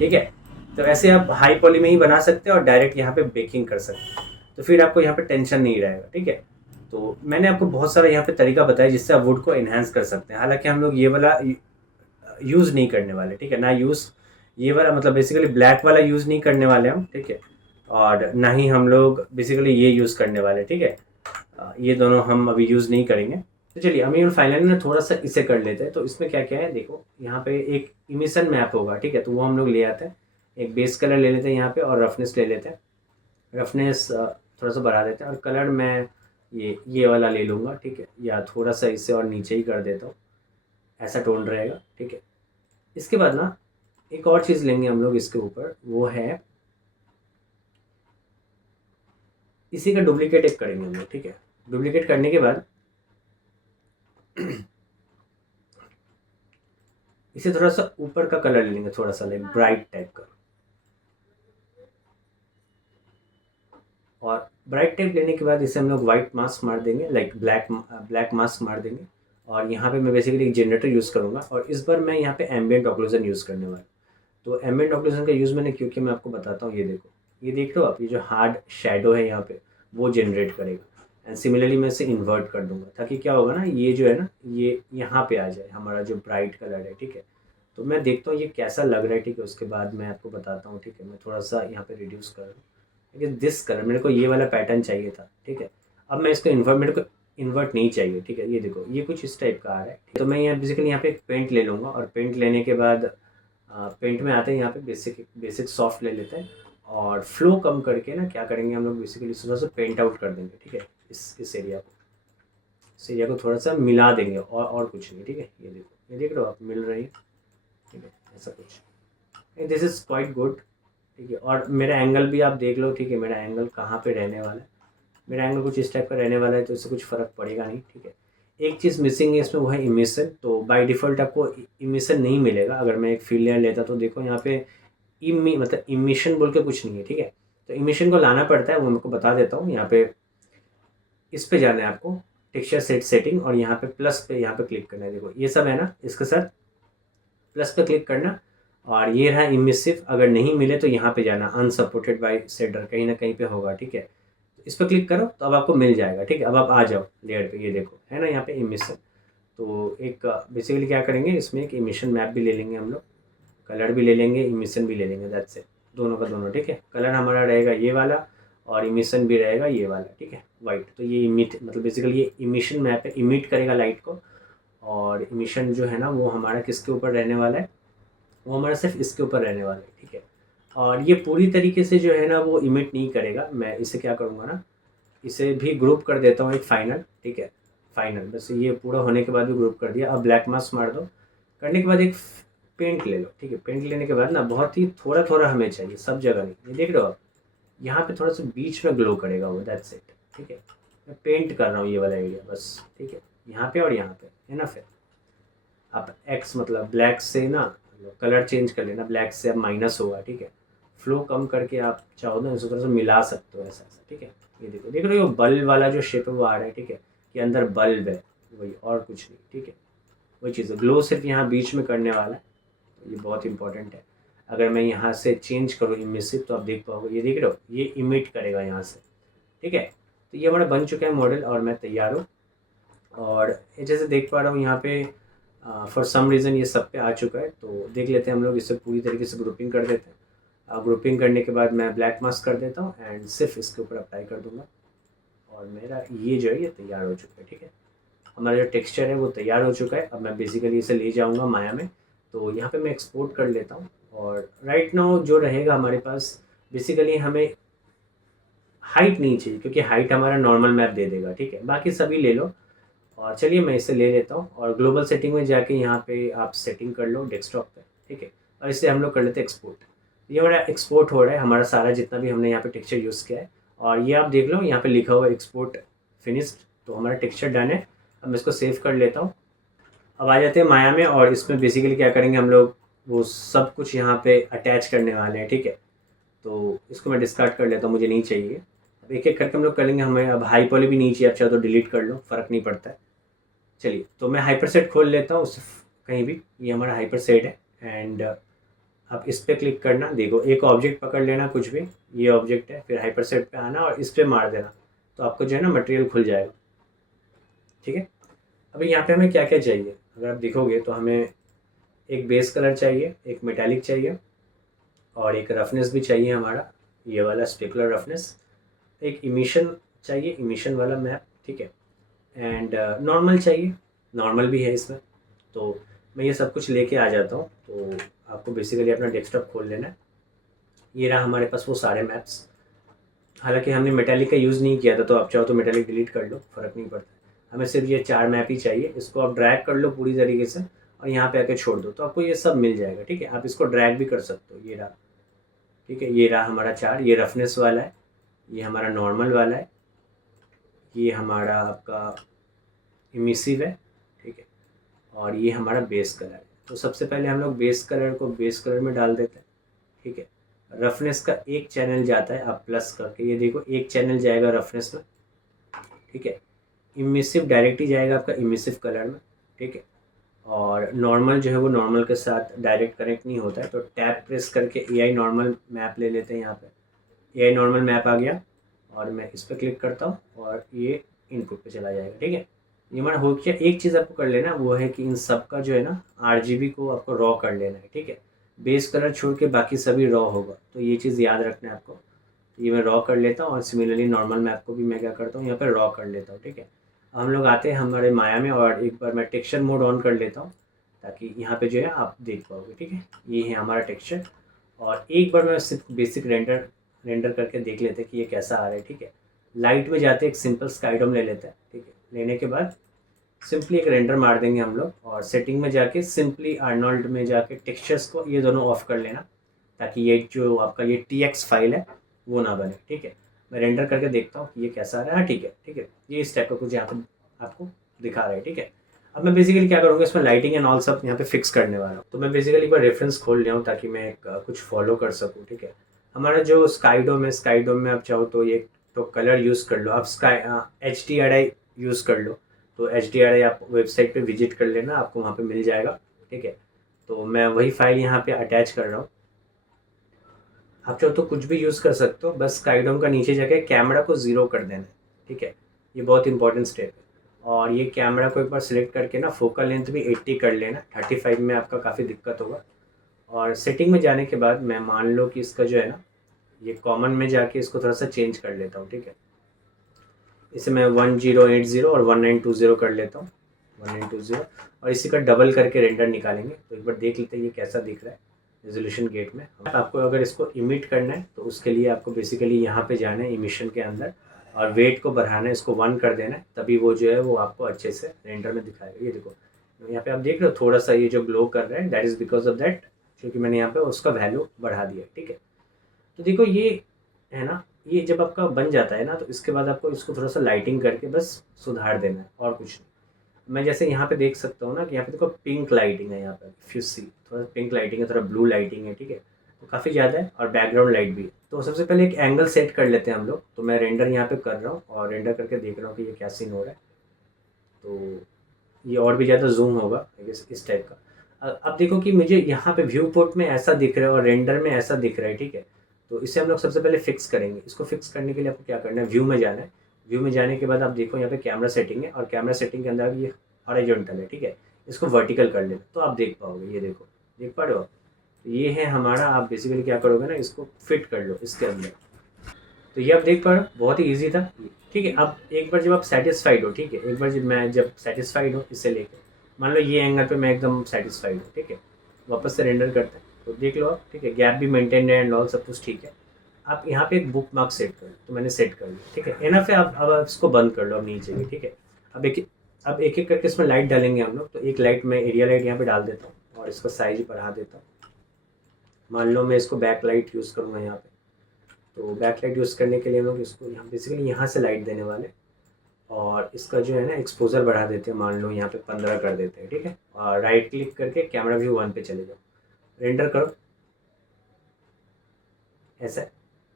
ठीक है। तो ऐसे आप हाई पॉली में ही बना सकते हैं और डायरेक्ट यहाँ पे बेकिंग कर सकते हैं, तो फिर आपको यहाँ पे टेंशन नहीं रहेगा, ठीक है। तो मैंने आपको बहुत सारा यहाँ पे तरीका बताया जिससे आप वुड को इन्हेंस कर सकते हैं। हालांकि हम लोग ये वाला यूज़ नहीं करने वाले, ठीक है, ना यूज़ ये वाला मतलब बेसिकली ब्लैक वाला यूज़ नहीं करने वाले हम, ठीक है। और ना ही हम लोग बेसिकली ये यूज़ करने वाले, ठीक है। ये दोनों हम अभी यूज़ नहीं करेंगे। तो चलिए हम फाइनली ना थोड़ा सा इसे कर लेते हैं। तो इसमें क्या क्या है देखो, यहाँ पे एक इमिशन मैप होगा, ठीक है, तो वो हम लोग ले आते हैं। एक बेस कलर ले लेते हैं यहाँ पे और रफनेस ले लेते हैं। रफनेस थोड़ा सा बढ़ा देते हैं और कलर मैं ये वाला ले लूँगा, ठीक है, या थोड़ा सा इसे और नीचे ही कर देता हूँ, ऐसा टोन रहेगा, ठीक है। इसके बाद ना एक और चीज़ लेंगे हम लोग इसके ऊपर, वो है इसी का डुप्लीकेट एक करेंगे हम लोग, ठीक है। डुप्लीकेट करने के बाद इसे थोड़ा सा ऊपर का कलर ले लेंगे, थोड़ा सा लाइक ब्राइट टाइप का। और ब्राइट टाइप लेने के बाद इसे हम लोग वाइट मास्क मार देंगे, लाइक ब्लैक मास्क मार देंगे। और यहाँ पे मैं बेसिकली एक जनरेटर यूज़ करूँगा, और इस बार मैं यहाँ पे एम्बिएंट ऑक्लूजन यूज़ करने वाला हूँ। तो एम्बिएंट ऑक्लूजन का यूज़ मैंने क्योंकि मैं आपको बताता हूँ, ये देखो, ये देख रहे हो आप, ये जो हार्ड शेडो है यहाँ पे वो जनरेट करेगा। एंड सिमिलरली मैं इसे इन्वर्ट कर दूंगा, ताकि क्या होगा ना, ये जो है ना, ये यहाँ पे आ जाए हमारा जो ब्राइट कलर है, ठीक है। तो मैं देखता हूँ ये कैसा लग रहा है, ठीक है। उसके बाद मैं आपको बताता हूँ, ठीक है। मैं थोड़ा सा यहाँ पे रिड्यूस कर रहा हूँ, ठीक है। दिस कलर मेरे को ये वाला पैटर्न चाहिए था, ठीक है। अब मैं इसको मेरे को इन्वर्ट नहीं चाहिए, ठीक है। ये देखो, ये कुछ इस टाइप का आ रहा है। तो मैं यहाँ बेसिकली यहाँ पे एक पेंट ले लूँगा, और पेंट लेने के बाद पेंट में आते हैं यहाँ पे बेसिक सॉफ्ट ले लेते हैं, और फ्लो कम करके ना क्या करेंगे हम लोग, बेसिकली थोड़ा सा पेंट आउट कर देंगे, ठीक है। इस एरिया को, इस एरिया को थोड़ा सा मिला देंगे, और कुछ नहीं, ठीक है। ये देखो, ये देख रहे हो आप, मिल रही है, ठीक है। ऐसा कुछ, दिस इज़ क्वाइट गुड, ठीक है। और मेरा एंगल भी आप देख लो, ठीक है। मेरा एंगल कहाँ पे रहने वाला है, मेरा एंगल कुछ इस टाइप का रहने वाला है, तो इससे कुछ फ़र्क पड़ेगा नहीं, ठीक है। एक चीज़ मिसिंग है इसमें, वो है इमिशन। तो बाय डिफ़ॉल्ट आपको इमिशन नहीं मिलेगा। अगर मैं एक फील्ड लेयर लेता तो देखो यहाँ पे मतलब इमिशन बोल के कुछ नहीं है, ठीक है। तो इमिशन को लाना पड़ता है, वो मेरे को बता देता हूँ। यहाँ पे इस पे जाना है आपको, टेक्सचर सेटिंग, और यहाँ पे प्लस पे यहाँ पे क्लिक करना है। देखो ये सब है ना, इसके साथ प्लस पे क्लिक करना, और ये रहा इमिसिव। अगर नहीं मिले तो यहाँ पे जाना, अनसपोर्टेड बाय शेडर, कहीं ना कहीं पे होगा, ठीक है। इस पर क्लिक करो तो अब आपको मिल जाएगा, ठीक है। अब आप आ जाओ लेयर पे, ये देखो है ना यहाँ पे इमिशन। तो एक बेसिकली क्या करेंगे, इसमें एक इमिशन मैप भी ले लेंगे हम लोग, कलर भी ले लेंगे, इमिशन भी ले लेंगे, दैट्स इट। दोनों का दोनों, ठीक है। कलर हमारा रहेगा ये वाला, और इमिशन भी रहेगा ये वाला, ठीक है, वाइट। तो ये इमिट मतलब बेसिकली ये इमिशन मैप है, इमिट करेगा लाइट को। और इमिशन जो है ना, वो हमारा किसके ऊपर रहने वाला है, वो हमारा सिर्फ इसके ऊपर रहने वाला है, ठीक है। और ये पूरी तरीके से जो है ना, वो इमिट नहीं करेगा। मैं इसे क्या करूँगा ना, इसे भी ग्रुप कर देता हूँ एक फाइनल, ठीक है। फाइनल, बस ये पूरा होने के बाद भी ग्रुप कर दिया। अब ब्लैक मास्क मार दो, करने के बाद एक पेंट ले लो, ठीक है। पेंट लेने के बाद ना, बहुत ही थोड़ा थोड़ा हमें चाहिए, सब जगह नहीं। ये देख रहे हो आप, यहाँ पे थोड़ा सा बीच में ग्लो करेगा वो, दैट्स इट, ठीक है। मैं पेंट कर रहा हूँ ये वाला एरिया बस, ठीक है। यहाँ पे और यहाँ पे है ना। फिर आप एक्स मतलब ब्लैक से ना कलर चेंज कर लेना, ब्लैक से अब माइनस होगा, ठीक है। फ्लो कम करके आप चाहो तो इस तरह से मिला सकते हो, ऐसा ऐसा, ठीक है। ये देखो, देख रहे हो बल्ब वाला जो शेप है वो आ रहा है, ठीक है। कि अंदर बल्ब है, वही, और कुछ नहीं, ठीक है। वही चीज़ है, ग्लो सिर्फ यहाँ बीच में करने वाला है, तो ये बहुत इंपॉर्टेंट है। अगर मैं यहाँ से चेंज करूँ इमिसिव, तो आप देख पाओगे, ये देख रहे हो, ये इमिट करेगा यहाँ से, ठीक है। तो ये हमारा बन चुका है मॉडल, और मैं तैयार हूँ। और ये जैसे देख पा रहा हूँ यहाँ पे फॉर सम रीज़न ये सब पे आ चुका है। तो देख लेते हैं हम लोग, इसे पूरी तरीके से ग्रुपिंग कर देते हैं। ग्रुपिंग करने के बाद मैं ब्लैक मास्क कर देता हूँ, एंड सिर्फ इसके ऊपर अप्लाई कर दूँगा, और मेरा ये जो है ये तैयार हो चुका है, ठीक है। हमारा जो टेक्सचर है वो तैयार हो चुका है। अब मैं बेसिकली इसे ले जाऊँगा माया में। तो यहाँ पे मैं एक्सपोर्ट कर लेता हूँ, और राइट नाउ जो रहेगा हमारे पास, बेसिकली हमें हाइट नहीं चाहिए, क्योंकि हाइट हमारा नॉर्मल मैप दे देगा, ठीक है। बाकी सभी ले लो। और चलिए मैं इसे ले लेता हूँ, और ग्लोबल सेटिंग में जाके यहाँ पे आप सेटिंग कर लो डेस्कटॉप पे, ठीक है। और इसे हम लोग कर लेते हैं एक्सपोर्ट। ये हमारा एक्सपोर्ट हो रहा है, हमारा सारा जितना भी हमने यहाँ पे टेक्सचर यूज़ किया है। और ये आप देख लो, यहाँ पे लिखा हुआ है एक्सपोर्ट फिनिश्ड। तो हमारा टेक्सचर डन है। अब मैं इसको सेव कर लेता हूँ। अब आ जाते हैं माया में, और इसमें बेसिकली क्या करेंगे हम लोग, वो सब कुछ यहाँ पे अटैच करने वाले हैं, ठीक है। तो इसको मैं डिस्कार्ड कर लेता हूँ, मुझे नहीं चाहिए। अब एक एक करके हम लोग कर लेंगे। हमें अब हाई पॉली भी नहीं चाहिए, अब चाहे तो डिलीट कर लो, फ़र्क नहीं पड़ता है। चलिए, तो मैं हाइपर सेट खोल लेता हूँ कहीं भी। ये हमारा हाइपर सेट है, एंड आप इस पर क्लिक करना। देखो, एक ऑब्जेक्ट पकड़ लेना, कुछ भी, ये ऑब्जेक्ट है, फिर हाइपर सेट पे आना और इस पर मार देना, तो आपको जो है ना मटेरियल खुल जाएगा, ठीक है। अभी यहाँ पे हमें क्या क्या चाहिए, अगर आप देखोगे तो हमें एक बेस कलर चाहिए, एक मेटालिक चाहिए, और एक रफनेस भी चाहिए हमारा, ये वाला स्पेकुलर रफनेस। एक इमिशन चाहिए, इमिशन वाला मैप, ठीक है। एंड नॉर्मल चाहिए, नॉर्मल भी है इसमें। तो मैं ये सब कुछ लेके आ जाता हूँ। तो आपको बेसिकली अपना डेस्कटॉप खोल लेना है। ये रहा हमारे पास वो सारे मैप्स। हालांकि हमने मेटालिक का यूज़ नहीं किया था, तो आप चाहो तो मेटालिक डिलीट कर लो, फ़र्क नहीं पड़ता। हमें सिर्फ ये 4 मैप ही चाहिए। इसको आप ड्रैग कर लो पूरी तरीके से, और यहाँ पे आके छोड़ दो तो आपको ये सब मिल जाएगा, ठीक है। आप इसको ड्रैग भी कर सकते हो, ये रहा, ठीक है। ये रहा हमारा चार्ट, ये रफनेस वाला है, ये हमारा नॉर्मल वाला है, ये हमारा आपका इमिसिव है, ठीक है, और ये हमारा बेस कलर है। तो सबसे पहले हम लोग बेस कलर को बेस कलर में डाल देते हैं, ठीक है। रफनेस का एक चैनल जाता है, आप प्लस करके ये देखो, एक चैनल जाएगा रफनेस में, ठीक है। इमिसिव डायरेक्ट ही जाएगा आपका इमिसिव कलर में, ठीक है। और नॉर्मल जो है वो नॉर्मल के साथ डायरेक्ट कनेक्ट नहीं होता है, तो टैब प्रेस करके एआई नॉर्मल मैप ले लेते हैं। यहाँ पे एआई नॉर्मल मैप आ गया और मैं इस पर क्लिक करता हूँ और ये इनपुट पे चला जाएगा, ठीक है। ये हमारा हो गया। एक चीज़ आपको कर लेना वो है कि इन सब का जो है ना आरजीबी को आपको रॉ कर लेना है, ठीक है। बेस कलर छोड़ के बाकी सभी रॉ होगा, तो ये चीज़ याद रखना है आपको। ये मैं रॉ कर लेता हूँ और सिमिलरली नॉर्मल मैप को भी मैं क्या करता हूँ, यहाँ पर रॉ कर लेता हूँ, ठीक है। हम लोग आते हैं हमारे माया में और एक बार मैं टेक्सचर मोड ऑन कर लेता हूँ ताकि यहाँ पे जो है आप देख पाओगे, ठीक है। ये है हमारा टेक्सचर और एक बार मैं सिर्फ बेसिक रेंडर करके देख लेते हैं कि ये कैसा आ रहा है, ठीक है। लाइट में जाते एक सिंपल स्काईडोम ले लेते हैं, ठीक है। लेने के बाद सिंपली एक रेंडर मार देंगे हम लोग और सेटिंग में जाके सिंपली आर्नोल्ड में जाके टेक्सचर्स को ये दोनों ऑफ कर लेना ताकि ये जो आपका ये TX फाइल है वो ना बने, ठीक है। मैं रेंडर करके देखता हूँ कि ये कैसा आ रहा है। हाँ, ठीक है, ठीक है। ये इस टाइप का कुछ यहाँ पर आपको दिखा रहा है, ठीक है। अब मैं बेसिकली क्या करूँगा, इसमें लाइटिंग एंड ऑल सब यहाँ पे फिक्स करने वाला हूँ। तो मैं बेसिकली एक बार रेफरेंस खोल लिया हूँ ताकि मैं कुछ फॉलो कर सकूँ, ठीक है। हमारा जो स्काईडोम है, स्काईडोम में आप चाहो तो ये तो कलर यूज़ कर लो, आप HDRI यूज़ कर लो। तो HDRI आप वेबसाइट पे विजिट कर लेना, आपको वहाँ पे मिल जाएगा, ठीक है। तो मैं वही फाइल यहाँ पे अटैच कर रहा हूँ। आप चाहो तो कुछ भी यूज़ कर सकते हो, बस स्काईडोम का नीचे जाके कैमरा को ज़ीरो कर देना है, ठीक है। ये बहुत इंपॉर्टेंट स्टेप है। और ये कैमरा को एक बार सिलेक्ट करके ना फोकल लेंथ भी 80 कर लेना, 35 में आपका काफ़ी दिक्कत होगा। और सेटिंग में जाने के बाद मैं मान लो कि इसका जो है ना ये कॉमन में जाके इसको थोड़ा सा चेंज कर लेता हूँ, ठीक है। इसे मैं 1080 और 1920 कर लेता हूँ, 1920, और इसी का डबल करके रेंडर निकालेंगे। तो एक बार देख लेते हैं ये कैसा दिख रहा है रेजोल्यूशन गेट में। आपको अगर इसको इमिट करना है तो उसके लिए आपको बेसिकली यहाँ पे जाना है इमिशन के अंदर और वेट को बढ़ाना है, इसको 1 कर देना है, तभी वो जो है वो आपको अच्छे से रेंडर में दिखाएगा। ये देखो यहाँ पे आप देख रहे हो थोड़ा सा ये जो ग्लो कर रहा है, that is because of that, क्योंकि मैंने यहाँ पे उसका वैल्यू बढ़ा दिया, ठीक है। तो देखो ये है ना, ये जब आपका बन जाता है ना तो इसके बाद आपको इसको थोड़ा सा लाइटिंग करके बस सुधार देना है और कुछ नहीं। मैं जैसे यहाँ पे देख सकता हूँ ना कि यहाँ पे देखो पिंक लाइटिंग है, यहाँ पे इफ यू सी थोड़ा पिंक लाइटिंग है, थोड़ा ब्लू लाइटिंग है, ठीक है। तो काफ़ी ज़्यादा है और बैकग्राउंड लाइट भी है। तो सबसे पहले एक एंगल सेट कर लेते हैं हम लोग। तो मैं रेंडर यहाँ पे कर रहा हूँ और रेंडर करके देख रहा हूँ कि ये क्या सीन हो रहा है। तो ये और भी ज़्यादा जूम होगा इस टाइप का। अब देखो कि मुझे यहाँ पे व्यू पोर्ट में ऐसा दिख रहा है और रेंडर में ऐसा दिख रहा है, ठीक है। तो इसे हम लोग सबसे पहले फिक्स करेंगे। इसको फिक्स करने के लिए आपको क्या करना है, व्यू में जाना है। व्यू में जाने के बाद आप देखो यहाँ पे कैमरा सेटिंग है और कैमरा सेटिंग के अंदर ये हॉरिजॉन्टल है, ठीक है। इसको वर्टिकल कर लेना तो आप देख पाओगे, ये देखो देख पा रहे हो। तो ये है हमारा, आप बेसिकली क्या करोगे ना इसको फिट कर लो इसके अंदर। तो ये आप देख पा रहे हो बहुत ही ईजी था, ठीक है। अब एक बार जब आप सेटिस्फाइड हो, ठीक है, एक बार जब सेटिस्फाइड हो इससे लेके मान लो ये एंगल पे मैं एकदम सेटिस्फाइड हूँ, ठीक है, वापस से रेंडर करते हैं तो देख लो आप, ठीक है, गैप भी मेंटेन है एंड ऑल सब कुछ ठीक है। आप यहाँ पे एक बुक मार्क सेट कर लो, तो मैंने सेट कर लिया, ठीक है, एनफ है। अब इसको बंद कर लो, अब नीचे भी, ठीक है। अब एक एक करके इसमें लाइट डालेंगे हम लोग। तो एक लाइट मैं एरिया लाइट यहाँ पे डाल देता हूँ और इसका साइज बढ़ा देता हूँ। मान लो मैं इसको बैक लाइट यूज़ करूँगा यहाँ पे। तो बैक लाइट यूज़ करने के लिए हम लोग इसको यहाँ बेसिकली यहाँ से लाइट देने वाले और इसका जो है ना एक्सपोजर बढ़ा देते हैं, मान लो यहाँ पे 15 कर देते हैं, ठीक है। और राइट क्लिक करके कैमरा व्यू 1 पे चले जाओ, रेंडर करो ऐसा,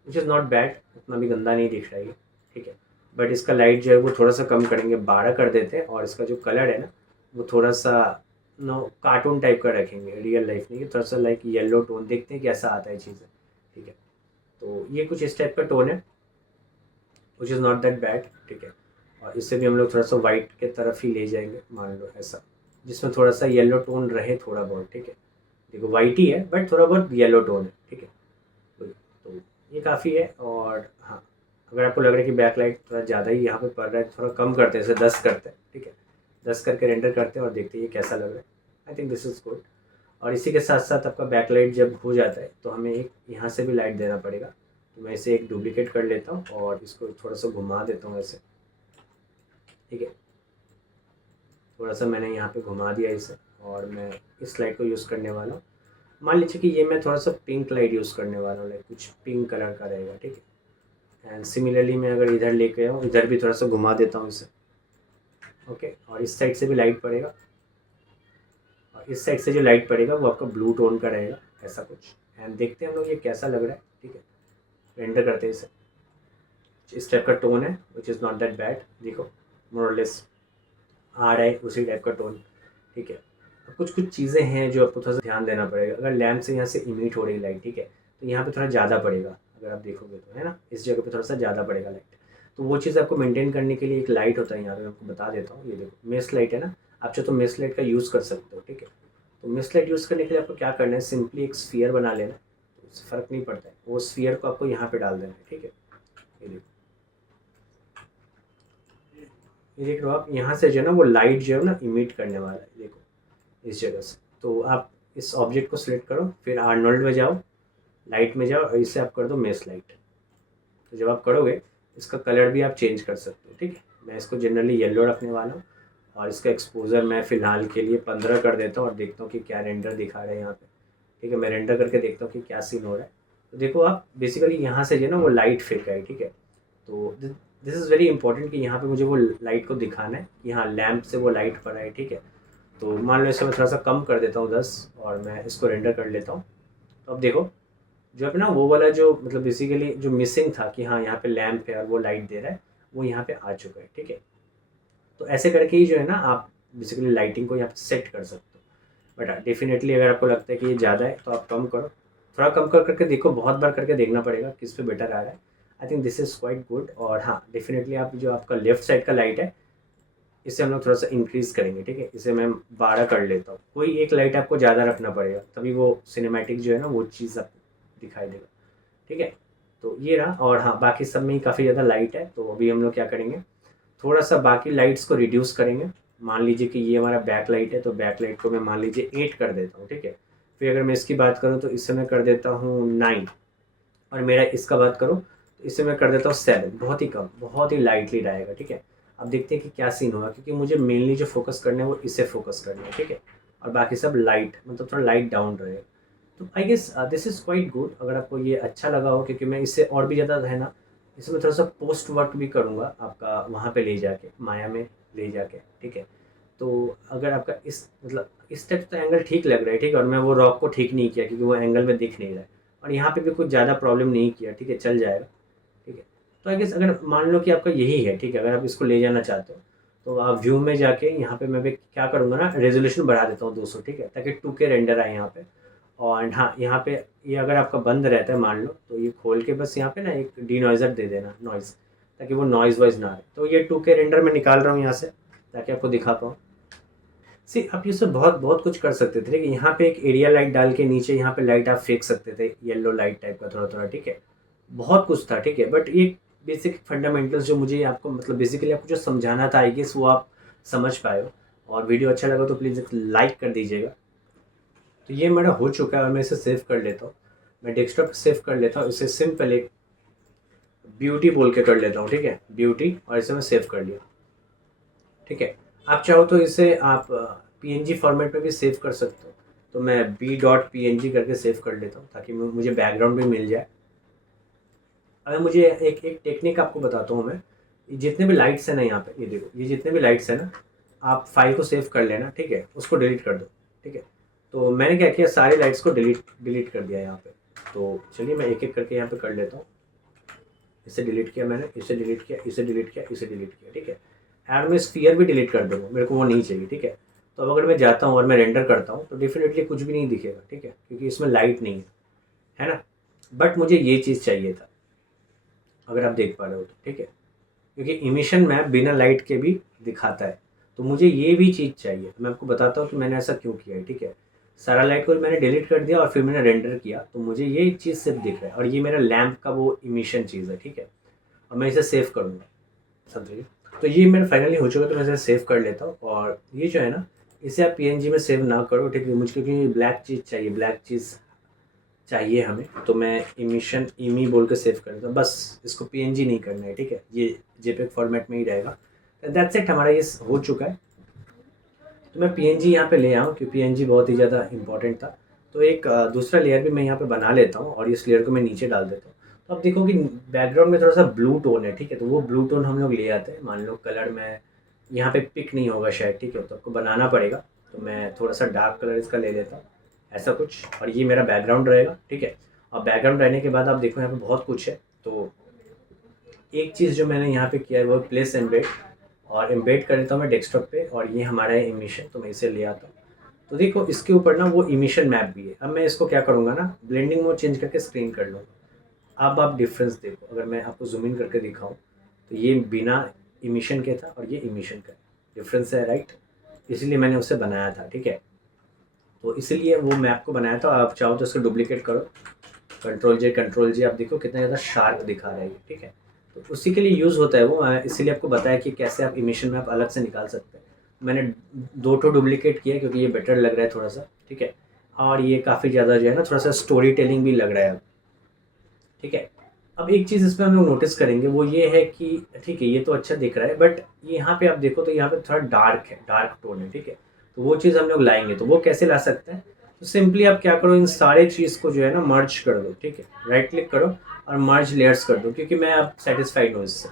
विच इज़ नॉट बैड, उतना भी गंदा नहीं दिख रहा है, ठीक है। बट इसका लाइट जो है वो थोड़ा सा कम करेंगे, 12 कर देते हैं और इसका जो कलर है ना वो थोड़ा सा नो कार्टून टाइप का रखेंगे, रियल लाइफ नहीं, थोड़ा सा लाइक येलो टोन, देखते हैं कैसा आता है चीज़ें, ठीक है। तो ये कुछ इस टाइप का टोन है which is not that bad, ठीक है। और इससे भी हम लोग थोड़ा सा वाइट के तरफ ही ले जाएंगे, मान लो ऐसा, जिसमें थोड़ा सा येलो टोन रहे थोड़ा बहुत, ठीक है। देखो वाइट ही है बट थोड़ा बहुत येलो टोन है, ठीक है। तो ये काफ़ी है। और हाँ, अगर आपको लग रहा है कि बैक लाइट थोड़ा ज़्यादा ही यहाँ पे पड़ रहा है तो थोड़ा कम करते हैं, इसे 10 करते हैं, ठीक है। 10 करके रेंडर करते हैं और देखते हैं ये कैसा लग रहा है। I think this is good. और इसी के साथ साथ आपका बैक लाइट जब हो जाता है तो हमें एक यहाँ से भी लाइट देना पड़ेगा। तो मैं इसे एक डुप्लीकेट कर लेता हूँ और इसको थोड़ा सा घुमा देता हूँ ऐसे, ठीक है। थोड़ा सा मैंने यहाँ पे घुमा दिया इसे और मैं इस लाइट को यूज़ करने वाला हूँ। मान लीजिए कि ये मैं थोड़ा सा पिंक लाइट यूज़ करने वाला हूँ, लाइक कुछ पिंक कलर का रहेगा, ठीक है। एंड सिमिलरली मैं अगर इधर लेके आऊँ, इधर भी थोड़ा सा घुमा देता हूँ इसे, ओके। और इस साइड से भी लाइट पड़ेगा, और इस साइड से जो लाइट पड़ेगा वो आपका ब्लू टोन का रहेगा, ऐसा कुछ। एंड देखते हैं हम लोग ये कैसा लग रहा है, ठीक है। रेंडर करते हैं इसे। इस टाइप का टोन है, which is not that bad, देखो मोर और लेस आ रहा है उसी टाइप का टोन, ठीक है। अब कुछ कुछ चीज़ें हैं जो आपको थोड़ा सा ध्यान देना पड़ेगा। अगर लैम्प से यहाँ से इमिट हो रही लाइट, ठीक है, तो यहाँ पे थोड़ा ज़्यादा पड़ेगा, अगर आप देखोगे तो, है ना, इस जगह पे थोड़ा सा ज़्यादा पड़ेगा लाइट। तो वो चीज़ आपको मेंटेन करने के लिए एक लाइट होता है यहाँ पे, मैं आपको बता देता हूँ। ये देखो मेस लाइट है ना, आप चाहो तो मेस लाइट का यूज़ कर सकते हो, ठीक है। तो मेस लाइट यूज़ करने के लिए आपको क्या करना है, सिंपली एक स्फीयर बना लेना है, तो उससे फ़र्क नहीं पड़ता है। वो स्फीयर को आपको यहाँ पे डाल देना है, ठीक है। ये देखो, ये देख लो आप, यहाँ से जो है ना वो लाइट जो है ना इमिट करने वाला है, देखो इस जगह से। तो आप इस ऑब्जेक्ट को सिलेक्ट करो, फिर आर्नोल्ड में जाओ, लाइट में जाओ, और इसे आप कर दो मेस लाइट। तो जब आप करोगे, इसका कलर भी आप चेंज कर सकते हो, ठीक है। मैं इसको जनरली येलो रखने वाला हूँ, और इसका एक्सपोजर मैं फ़िलहाल के लिए 15 कर देता हूँ, और देखता हूँ कि क्या रेंडर दिखा रहा है यहाँ पे, ठीक है। मैं रेंडर करके देखता हूँ कि क्या सीन हो रहा है। तो देखो आप बेसिकली यहाँ से जो है ना वो लाइट फेंक है, ठीक है। तो दिस इज़ वेरी इंपॉर्टेंट कि यहाँ पे मुझे वो लाइट को दिखाना है कि हाँ लैंप से वो लाइट पड़ा है, ठीक है। तो मान लो इसे मैं थोड़ा सा कम कर देता हूँ 10, और मैं इसको रेंडर कर लेता हूँ। तो अब देखो, जो है ना वो वाला जो मतलब बेसिकली जो मिसिंग था कि हाँ यहाँ पे लैंप है और वो लाइट दे रहा है, वो यहाँ पे आ चुका है, ठीक है। तो ऐसे करके ही जो है ना आप बेसिकली लाइटिंग को यहाँ पे सेट कर सकते हो। बट डेफिनेटली अगर आपको लगता है कि ये ज़्यादा है तो आप कम करो, थोड़ा कम कर करके देखो, बहुत बार करके देखना पड़ेगा किस पे बेटर आ रहा है। I think this is quite good. और हाँ डेफिनेटली आप जो आपका लेफ्ट साइड का लाइट है, इसे हम लोग थोड़ा सा इंक्रीज़ करेंगे, ठीक है। इसे मैं 12 कर लेता हूँ। कोई एक लाइट आपको ज़्यादा रखना पड़ेगा, तभी वो सिनेमैटिक जो है ना वो चीज़ आपको दिखाई देगा, ठीक है। तो ये रहा। और हाँ बाकी सब में ही काफ़ी ज़्यादा लाइट है, तो अभी हम लोग क्या करेंगे, थोड़ा सा बाकी लाइट्स को रिड्यूस करेंगे। मान लीजिए कि ये हमारा बैक लाइट है, तो बैक लाइट को मैं मान लीजिए 8 कर देता हूँ, ठीक है। फिर अगर मैं इसकी बात करूँ तो इससे मैं कर देता हूँ 9, और मेरा इसका बात करूँ तो इससे मैं कर देता हूँ 7। बहुत ही कम, बहुत ही लाइटली रहेगा, ठीक है। अब देखते हैं कि क्या सीन होगा, क्योंकि मुझे मेनली जो फोकस करना है वो इसे फोकस करना है, ठीक है। और बाकी सब लाइट मतलब थोड़ा लाइट डाउन रहेगा। तो I guess this is quite good. अगर आपको ये अच्छा लगा हो, क्योंकि मैं इससे और भी ज़्यादा है ना, इसमें थोड़ा सा पोस्ट वर्क भी करूँगा आपका वहाँ पे ले जाके, माया में ले जाके, ठीक है। तो अगर आपका इस मतलब इस टाइप तो एंगल ठीक लग रहा है, ठीक है। और मैं वो रॉक को ठीक नहीं किया क्योंकि वो एंगल में दिख नहीं रहा है, और यहाँ पे भी कुछ ज़्यादा प्रॉब्लम नहीं किया, ठीक है, चल जाएगा, ठीक है। तो आई गेस अगर मान लो कि आपका यही है, ठीक है, अगर आप इसको ले जाना चाहते हो, तो आप व्यू में जाके यहाँ पे मैं भी क्या करूँगा ना, रेजोल्यूशन बढ़ा देता हूँ 200, ठीक है, ताकि 2K रेंडर आए यहाँ पे। और हाँ यहाँ पे ये अगर आपका बंद रहता है मान लो, तो ये खोल के बस यहाँ पे ना एक डीनॉइज़र दे देना, नॉइज़, ताकि वो नॉइज़ वाइज ना आए। तो ये 2K रेंडर में निकाल रहा हूँ यहाँ से, ताकि आपको दिखा पाऊँ। सी आप ये सब बहुत बहुत कुछ कर सकते थे, ठीक है। यहाँ पे एक एरिया लाइट डाल के नीचे यहाँ पे लाइट आप फेंक सकते थे, येलो लाइट टाइप का थोड़ा थोड़ा, ठीक है। बहुत कुछ था, ठीक है। बट ये बेसिक फंडामेंटल्स जो मुझे आपको मतलब बेसिकली आपको जो समझाना था, आई गेस वो आप समझ पाए हो। और वीडियो अच्छा लगा तो प्लीज़ एक लाइक कर दीजिएगा। तो ये मेरा हो चुका है, और मैं इसे सेव कर लेता हूँ। मैं डेस्कटॉप पे सेव कर लेता हूँ, इसे सिंपल एक ब्यूटी बोल के कर लेता हूँ, ठीक है, ब्यूटी, और इसे मैं सेव कर लिया, ठीक है। आप चाहो तो इसे आप PNG फॉर्मेट में भी सेव कर सकते हो। तो मैं b.png करके सेव कर लेता हूँ, ताकि मुझे बैकग्राउंड भी मिल जाए। अगर मुझे एक एक टेक्निक आपको बताता हूँ मैं, जितने भी लाइट्स हैं ना यहाँ पे, ये देखो, ये जितने भी लाइट्स हैं ना, आप फाइल को सेव कर लेना, ठीक है, उसको डिलीट कर दो, ठीक है। तो मैंने क्या किया, सारी लाइट्स को डिलीट डिलीट कर दिया यहाँ पे। तो चलिए मैं एक एक करके यहाँ पे कर लेता हूँ। इसे डिलीट किया मैंने, इसे डिलीट किया, इसे डिलीट किया, इसे डिलीट किया, ठीक है। एंड मैं स्फीयर भी डिलीट कर दूँगा, मेरे को वो नहीं चाहिए, ठीक है। तो अब अगर मैं जाता हूँ और मैं रेंडर करता हूँ तो डेफिनेटली कुछ भी नहीं दिखेगा, ठीक है, क्योंकि इसमें लाइट नहीं है ना। बट मुझे ये चीज़ चाहिए था, अगर आप देख पा रहे हो तो, ठीक है, क्योंकि इमिशन मैप बिना लाइट के भी दिखाता है। तो मुझे ये भी चीज़ चाहिए। मैं आपको बताता हूँ कि मैंने ऐसा क्यों किया है, ठीक है। सारा लाइट को मैंने डिलीट कर दिया और फिर मैंने रेंडर किया, तो मुझे ये चीज़ सिर्फ दिख रहा है, और ये मेरा लैंप का वो इमिशन चीज़ है, ठीक है। और मैं इसे सेव करूँगा, समझिए। तो ये मेरा फाइनली हो चुका है, तो मैं इसे सेव कर लेता हूँ। और ये जो है ना, इसे आप PNG में सेव ना करो, ठीक है, मुझे क्योंकि ब्लैक चीज़ चाहिए, ब्लैक चीज़ चाहिए हमें। तो मैं इमिशन इमी बोल के सेव कर देता हूँ, बस इसको PNG नहीं करना है, ठीक है, ये JPEG फॉर्मेट में ही रहेगा। दैट्स इट, हमारा ये हो चुका है। तो मैं पीएनजी यहाँ पे ले आऊँ क्योंकि पीएनजी बहुत ही ज़्यादा इंपॉर्टेंट था। तो एक दूसरा लेयर भी मैं यहाँ पे बना लेता हूँ और इस लेयर को मैं नीचे डाल देता हूँ। तो अब देखो कि बैकग्राउंड में थोड़ा सा ब्लू टोन है, ठीक है, तो वो ब्लू टोन हम लोग ले आते हैं। मान लो कलर में यहाँ पे पिक नहीं होगा शायद, ठीक है, तो आपको बनाना पड़ेगा। तो मैं थोड़ा सा डार्क कलर इसका ले लेता हूँ, ऐसा कुछ, और ये मेरा बैकग्राउंड रहेगा, ठीक है। और बैकग्राउंड रहने के बाद आप देखो यहाँ पे बहुत कुछ है। तो एक चीज़ जो मैंने यहाँ पे किया है वो प्लेस एम्बेड, और एम्बेड कर देता हूँ मैं डेस्कटॉप पे, और ये हमारा है इमिशन, तो मैं इसे ले आता हूँ। तो देखो इसके ऊपर ना वो इमिशन मैप भी है। अब मैं इसको क्या करूँगा ना, ब्लेंडिंग मोड चेंज करके स्क्रीन कर लूँगा। अब आप डिफरेंस देखो, अगर मैं आपको जूम इन करके दिखाऊँ तो ये बिना इमिशन के था और ये इमिशन का डिफरेंस है, राइट। इसलिए मैंने उसे बनाया था, ठीक है। तो इसलिए वो मैप को बनाया था। आप चाहो तो इसको डुप्लीकेट करो, कंट्रोल जे, आप देखो कितना ज़्यादा शार्प दिखा रहा है ये, ठीक है। तो उसी के लिए यूज़ होता है वो, इसीलिए आपको बताया कि कैसे आप इमिशन मैप अलग से निकाल सकते हैं। मैंने 2 ठो डुप्लीकेट किया क्योंकि ये बेटर लग रहा है थोड़ा सा, ठीक है। और ये काफ़ी ज़्यादा जो है ना, थोड़ा सा स्टोरी टेलिंग भी लग रहा है अब, ठीक है। अब एक चीज़ इसमें हम लोग नोटिस करेंगे वो ये है कि ठीक है, ये तो अच्छा दिख रहा है, बट यहाँ पे आप देखो तो यहाँ पे थोड़ा डार्क है, डार्क टोन है, ठीक है। तो वो चीज़ हम लोग लाएंगे, तो वो कैसे ला सकते हैं? तो सिंपली आप क्या करो, इन सारे चीज़ को जो है ना मर्ज कर दो, ठीक है। राइट क्लिक करो और मर्ज लेयर्स कर दो, क्योंकि मैं अब सेटिस्फाइड हूँ इससे।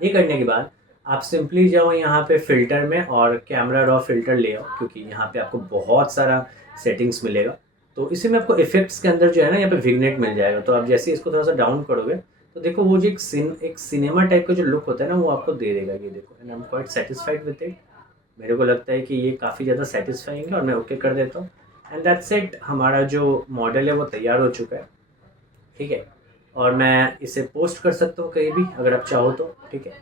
ये करने के बाद आप सिंपली जाओ यहाँ पे फ़िल्टर में और कैमरा रॉ फ़िल्टर ले आओ, क्योंकि यहाँ पे आपको बहुत सारा सेटिंग्स मिलेगा। तो इसी में आपको इफ़ेक्ट्स के अंदर जो है ना, यहाँ पे विग्नेट मिल जाएगा। तो आप जैसे ही इसको थोड़ा सा डाउन करोगे तो देखो वो जो एक सिनेमा टाइप का जो लुक होता है ना, वो आपको दे देगा। ये देखो, and I am quite satisfied with it. मेरे को लगता है कि ये काफ़ी ज़्यादा सेटिस्फाइंग है, और मैं ओके कर देता हूँ। एंड दैट्स इट, हमारा जो मॉडल है वो तैयार हो चुका है, ठीक है। और मैं इसे पोस्ट कर सकता हूँ कहीं भी अगर आप चाहो तो, ठीक है।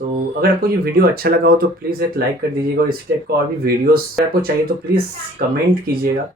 तो अगर आपको ये वीडियो अच्छा लगा हो तो प्लीज़ एक लाइक कर दीजिएगा, और इसी टाइप का और भी वीडियोस आपको चाहिए तो प्लीज़ कमेंट कीजिएगा।